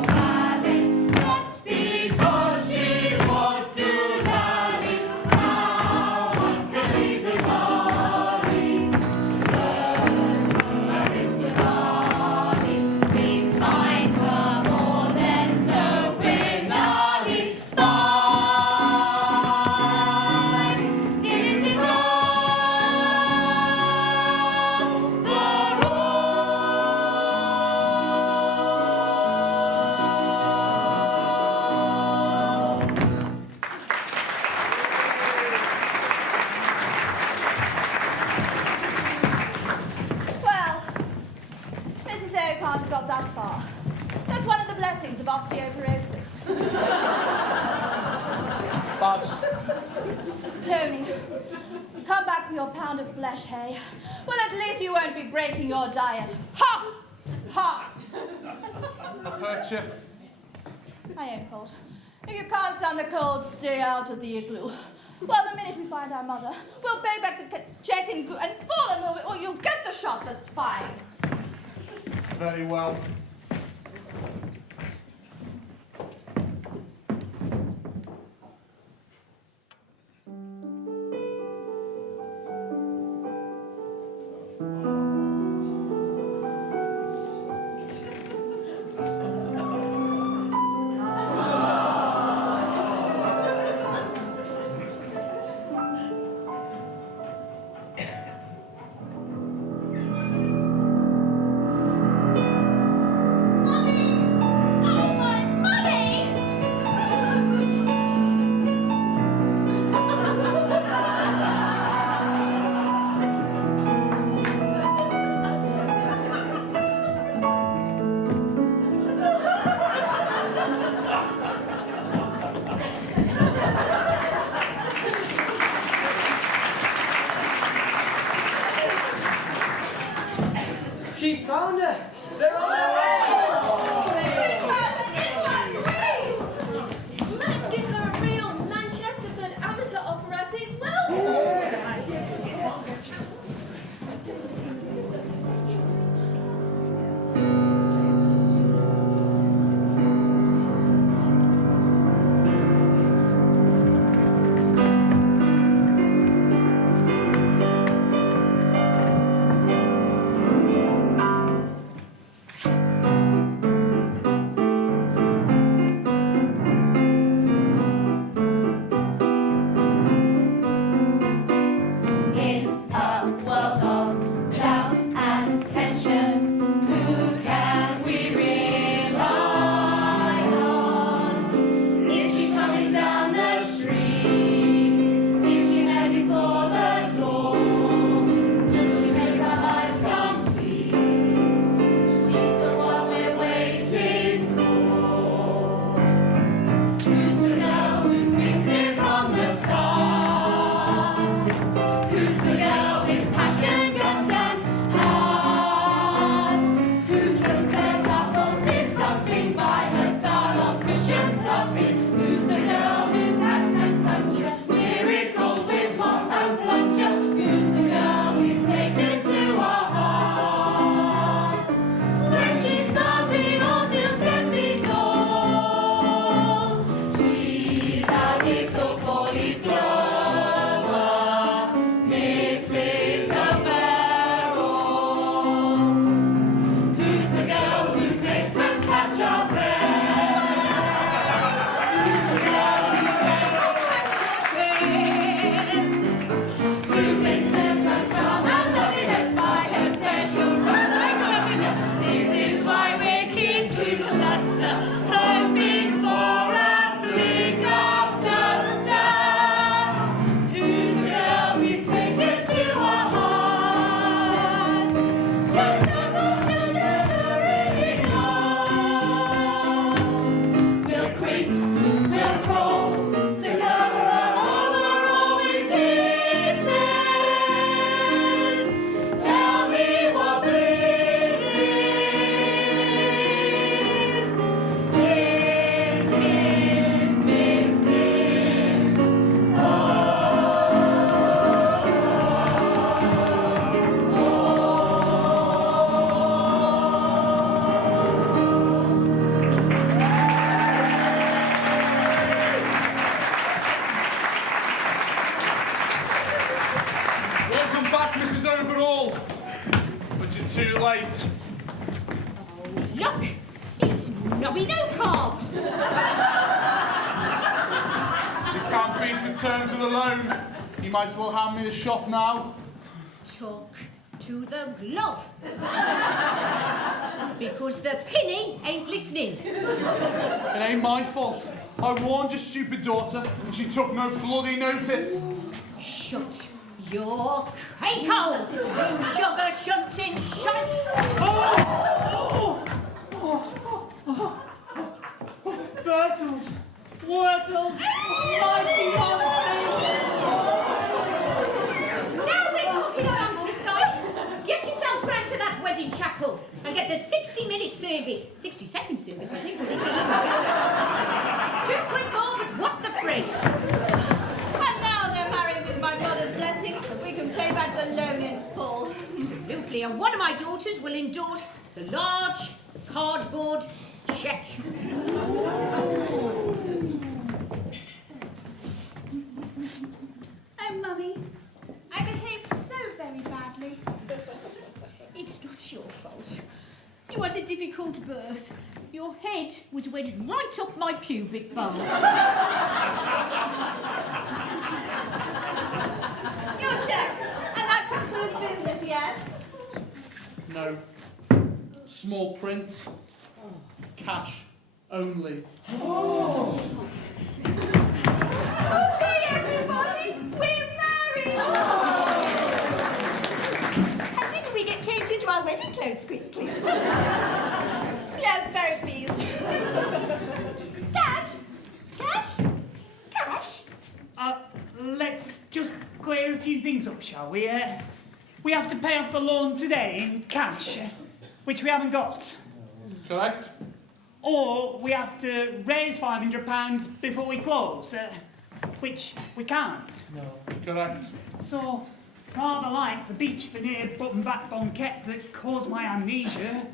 might have got that far. That's one of the blessings of osteoporosis. Babs. Tony, come back for your pound of flesh, hey? Well, at least you won't be breaking your diet. Ha! Ha! I've hurt you. My own fault. If you can't stand the cold, stay out of the igloo. Well, the minute we find our mother, we'll pay back the check and fall in love, or you'll get the shot. That's fine. Very well. She's found her. They're on their Let's give her a real Manchesterford amateur operatic will. Too late. Look, it's Nobby No Carbs. You can't beat the terms of the loan. You might as well hand me the shop now. Talk to the glove. Because the penny ain't listening. It ain't my fault. I warned your stupid daughter, and she took no bloody notice. Shut your cake hole, you sugar shunting shite. Oh! cycle and get the 60-minute service. 60-second service, I think, would it be? It's £2 more, but what the freak? And now they're married with my mother's blessing. We can pay back the loan in full. Absolutely, and one of my daughters will endorse the large cardboard cheque. Oh, Mummy, I behaved so very badly. It's not your fault. You had a difficult birth. Your head was wedged right up my pubic bone. Your cheque. And that concludes business, yes? No. Small print. Cash only. Oh. Okay, everybody, we're married! And didn't we get changed into our wedding clothes quickly? Yes, very pleased. Cash? Cash? Cash? Let's just clear a few things up, shall we? We have to pay off the loan today in cash, which we haven't got. Correct. Or we have to raise £500 before we close, which we can't. No. Correct. So, rather like the beach veneer button-back banquette that caused my amnesia,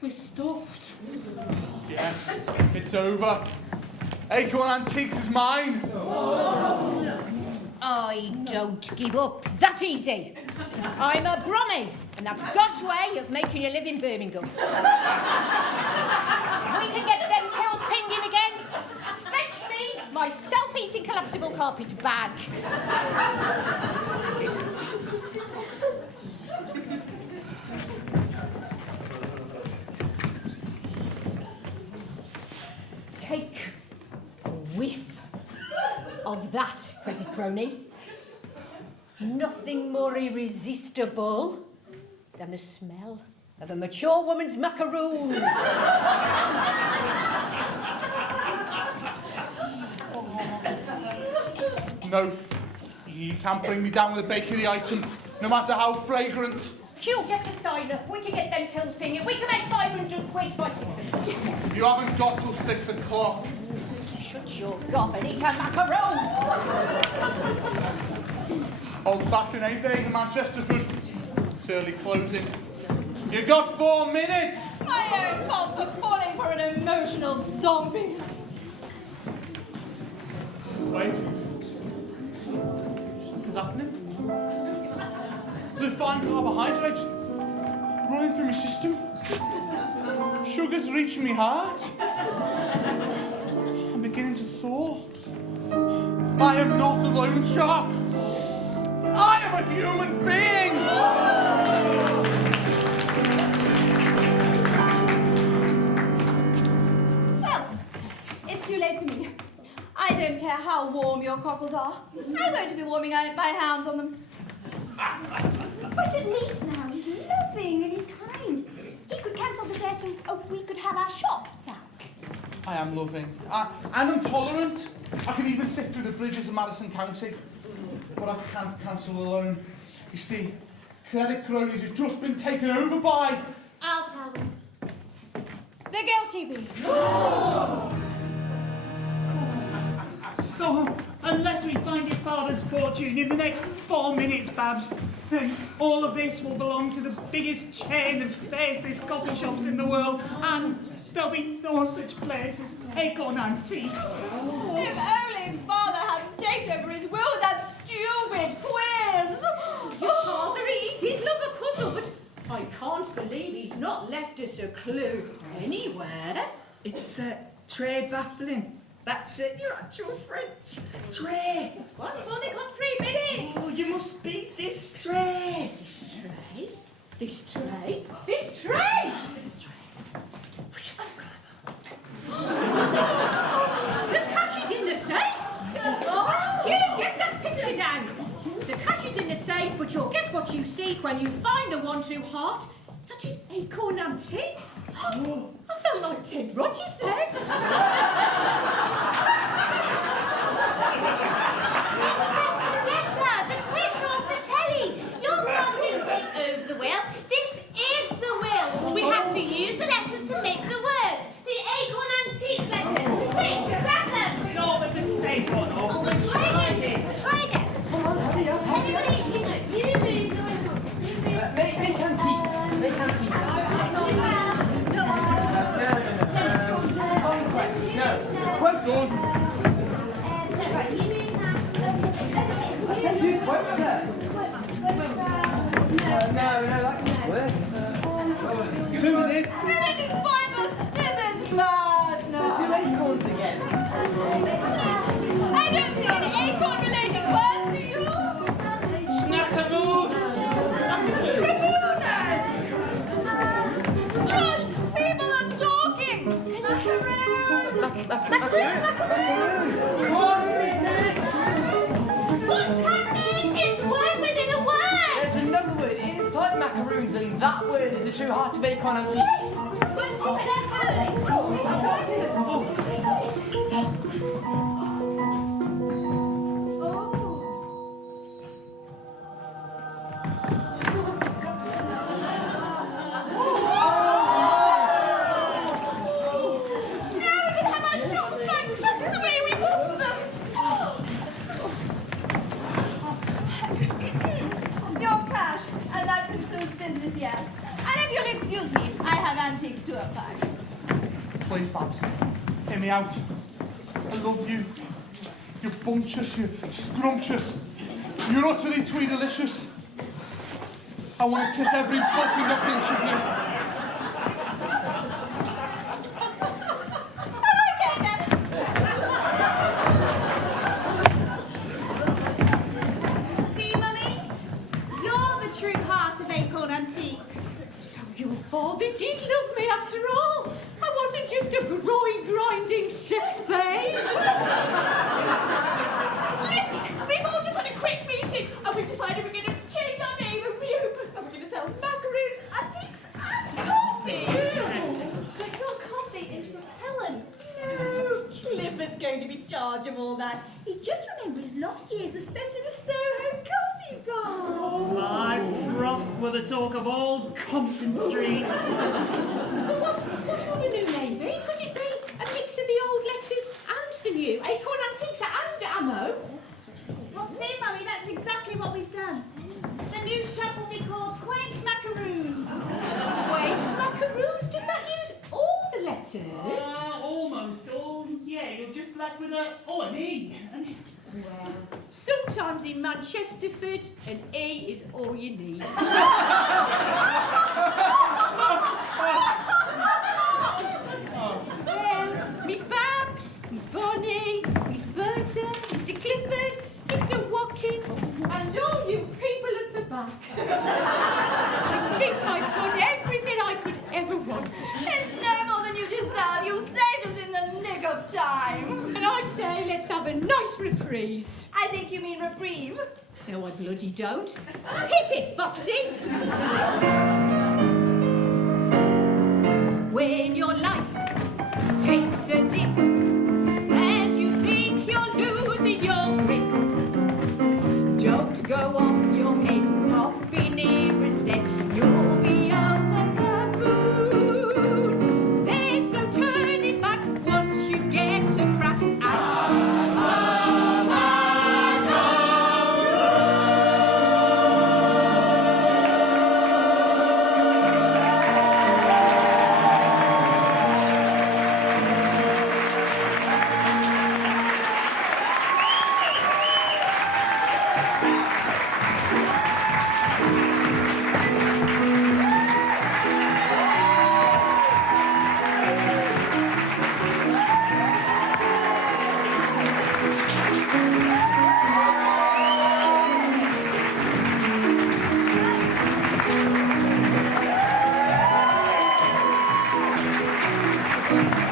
we're stuffed. Yes, it's over. Acorn Antiques is mine. I don't give up that easy. I'm a Brummie, and that's God's way of making a living in Birmingham. We can get them tails pinging again. Fetch me my self-heating collapsible carpet bag. Take a whiff of that, pretty crony. Nothing more irresistible than the smell of a mature woman's macaroons. No, you can't bring me down with a bakery item, no matter how fragrant. She'll get the sign up. We can get them tills pinging. We can make 500 quid by 6 o'clock. You haven't got till 6 o'clock. Shut your gob and eat a macaroon. Old-fashioned, ain't they, in Manchesterford? It's early closing. You got 4 minutes. I own fault for falling for an emotional zombie. Wait. Something's happening. Refined carbohydrates running through my system. Sugar's reaching my heart. I'm beginning to thaw. I am not a loan shark. I am a human being. Well, it's too late for me. I don't care how warm your cockles are. I'm going to be warming my hands on them. But at least now he's loving and he's kind. He could cancel the debt and we could have our shops back. I am loving. I'm intolerant. I can even sit through the bridges of Madison County. But I can't cancel a loan. You see, credit cronies has just been taken over by... I'll tell them. The guilty bee. So, unless we find your father's fortune in the next 4 minutes, Babs, then all of this will belong to the biggest chain of faceless coffee shops in the world, and there'll be no such place as Acorn Antiques. If only Father had taken over his will with that stupid quiz! Your father, he did love a puzzle, but I can't believe he's not left us a clue anywhere. It's trade baffling. That's it, you're actual French. Tray. What's only got 3 minutes? Oh, you must be distrait. Distrait? Distrait? Distrait? The cash is in the safe. Get that picture down. The cash is in the safe, but you'll get what you seek when you find the one true heart. That is Acorn Antiques. I felt like Ted Rogers there. Yes, sir, the quiz off the telly. Your mum didn't take over the will. This is the will. to use the letters to make the words. The Acorn Antiques letters. Quick, grab them. No, but the safe one. Oh, we'll try again. Come on, hurry up. Everybody, you move. Make antiques. Make antiques. Conquest. No. Quote on. I said do quota. No, that can't work. 2 minutes. This is bonkers. This is madness. Two acorns again. I don't see any acorn-related words for you. Snackaroo! Josh, people are talking. What's happening? It's word within a word. There's another word inside macaroons, and that word is the true heart of Acorn Antiques. 20 seconds. Your cash, and that concludes business, yes. And if you'll excuse me, I have antiques to unpack. Please, Babs, hear me out. I love you. You're bumptious, you're scrumptious. You're utterly tweedalicious. I want to kiss every buttoned up inch of you. See, Mummy? You're the true heart of Acorn Antiques. So your father did love me after all. I wasn't just a grinding sex babe. Listen, we've all just had a quick meeting and we've decided we're going to change our name and reopen and we're going to sell macaroons, antiques and coffee. But your coffee is repellent. No, Clifford's going to be in charge of all that. He just remembers last year's was spent in a Soho coffee bar. My froth with the talk of old Compton Street. Well, what will the new name be? Could it be a mix of the old letters and the new? Acorn Antiques and Ammo? Well, see, Mummy, that's exactly what we've done. The new shop will be called Quaint Macaroons. Quaint Macaroons? Does that use all the letters? Almost all, yeah. You're just left with a O and E. Well, sometimes in Manchesterford, an E is all you need. Well, Miss Babs, Miss Bonnie, Miss Berta, Mr. Clifford, Mr. Watkins, and all you people at the back. I think I've got everything I could ever want. It's no more than you deserve. You saved us in the nick of time. And I say, let's have a nice reprise. I think you mean reprieve. No, I bloody don't. Hit it, Foxy! When your life takes a dip and you think you're losing your grip, don't go off your head, hop in here instead. You'll be over the moon. There's no turning back once you get a crack at Thank you.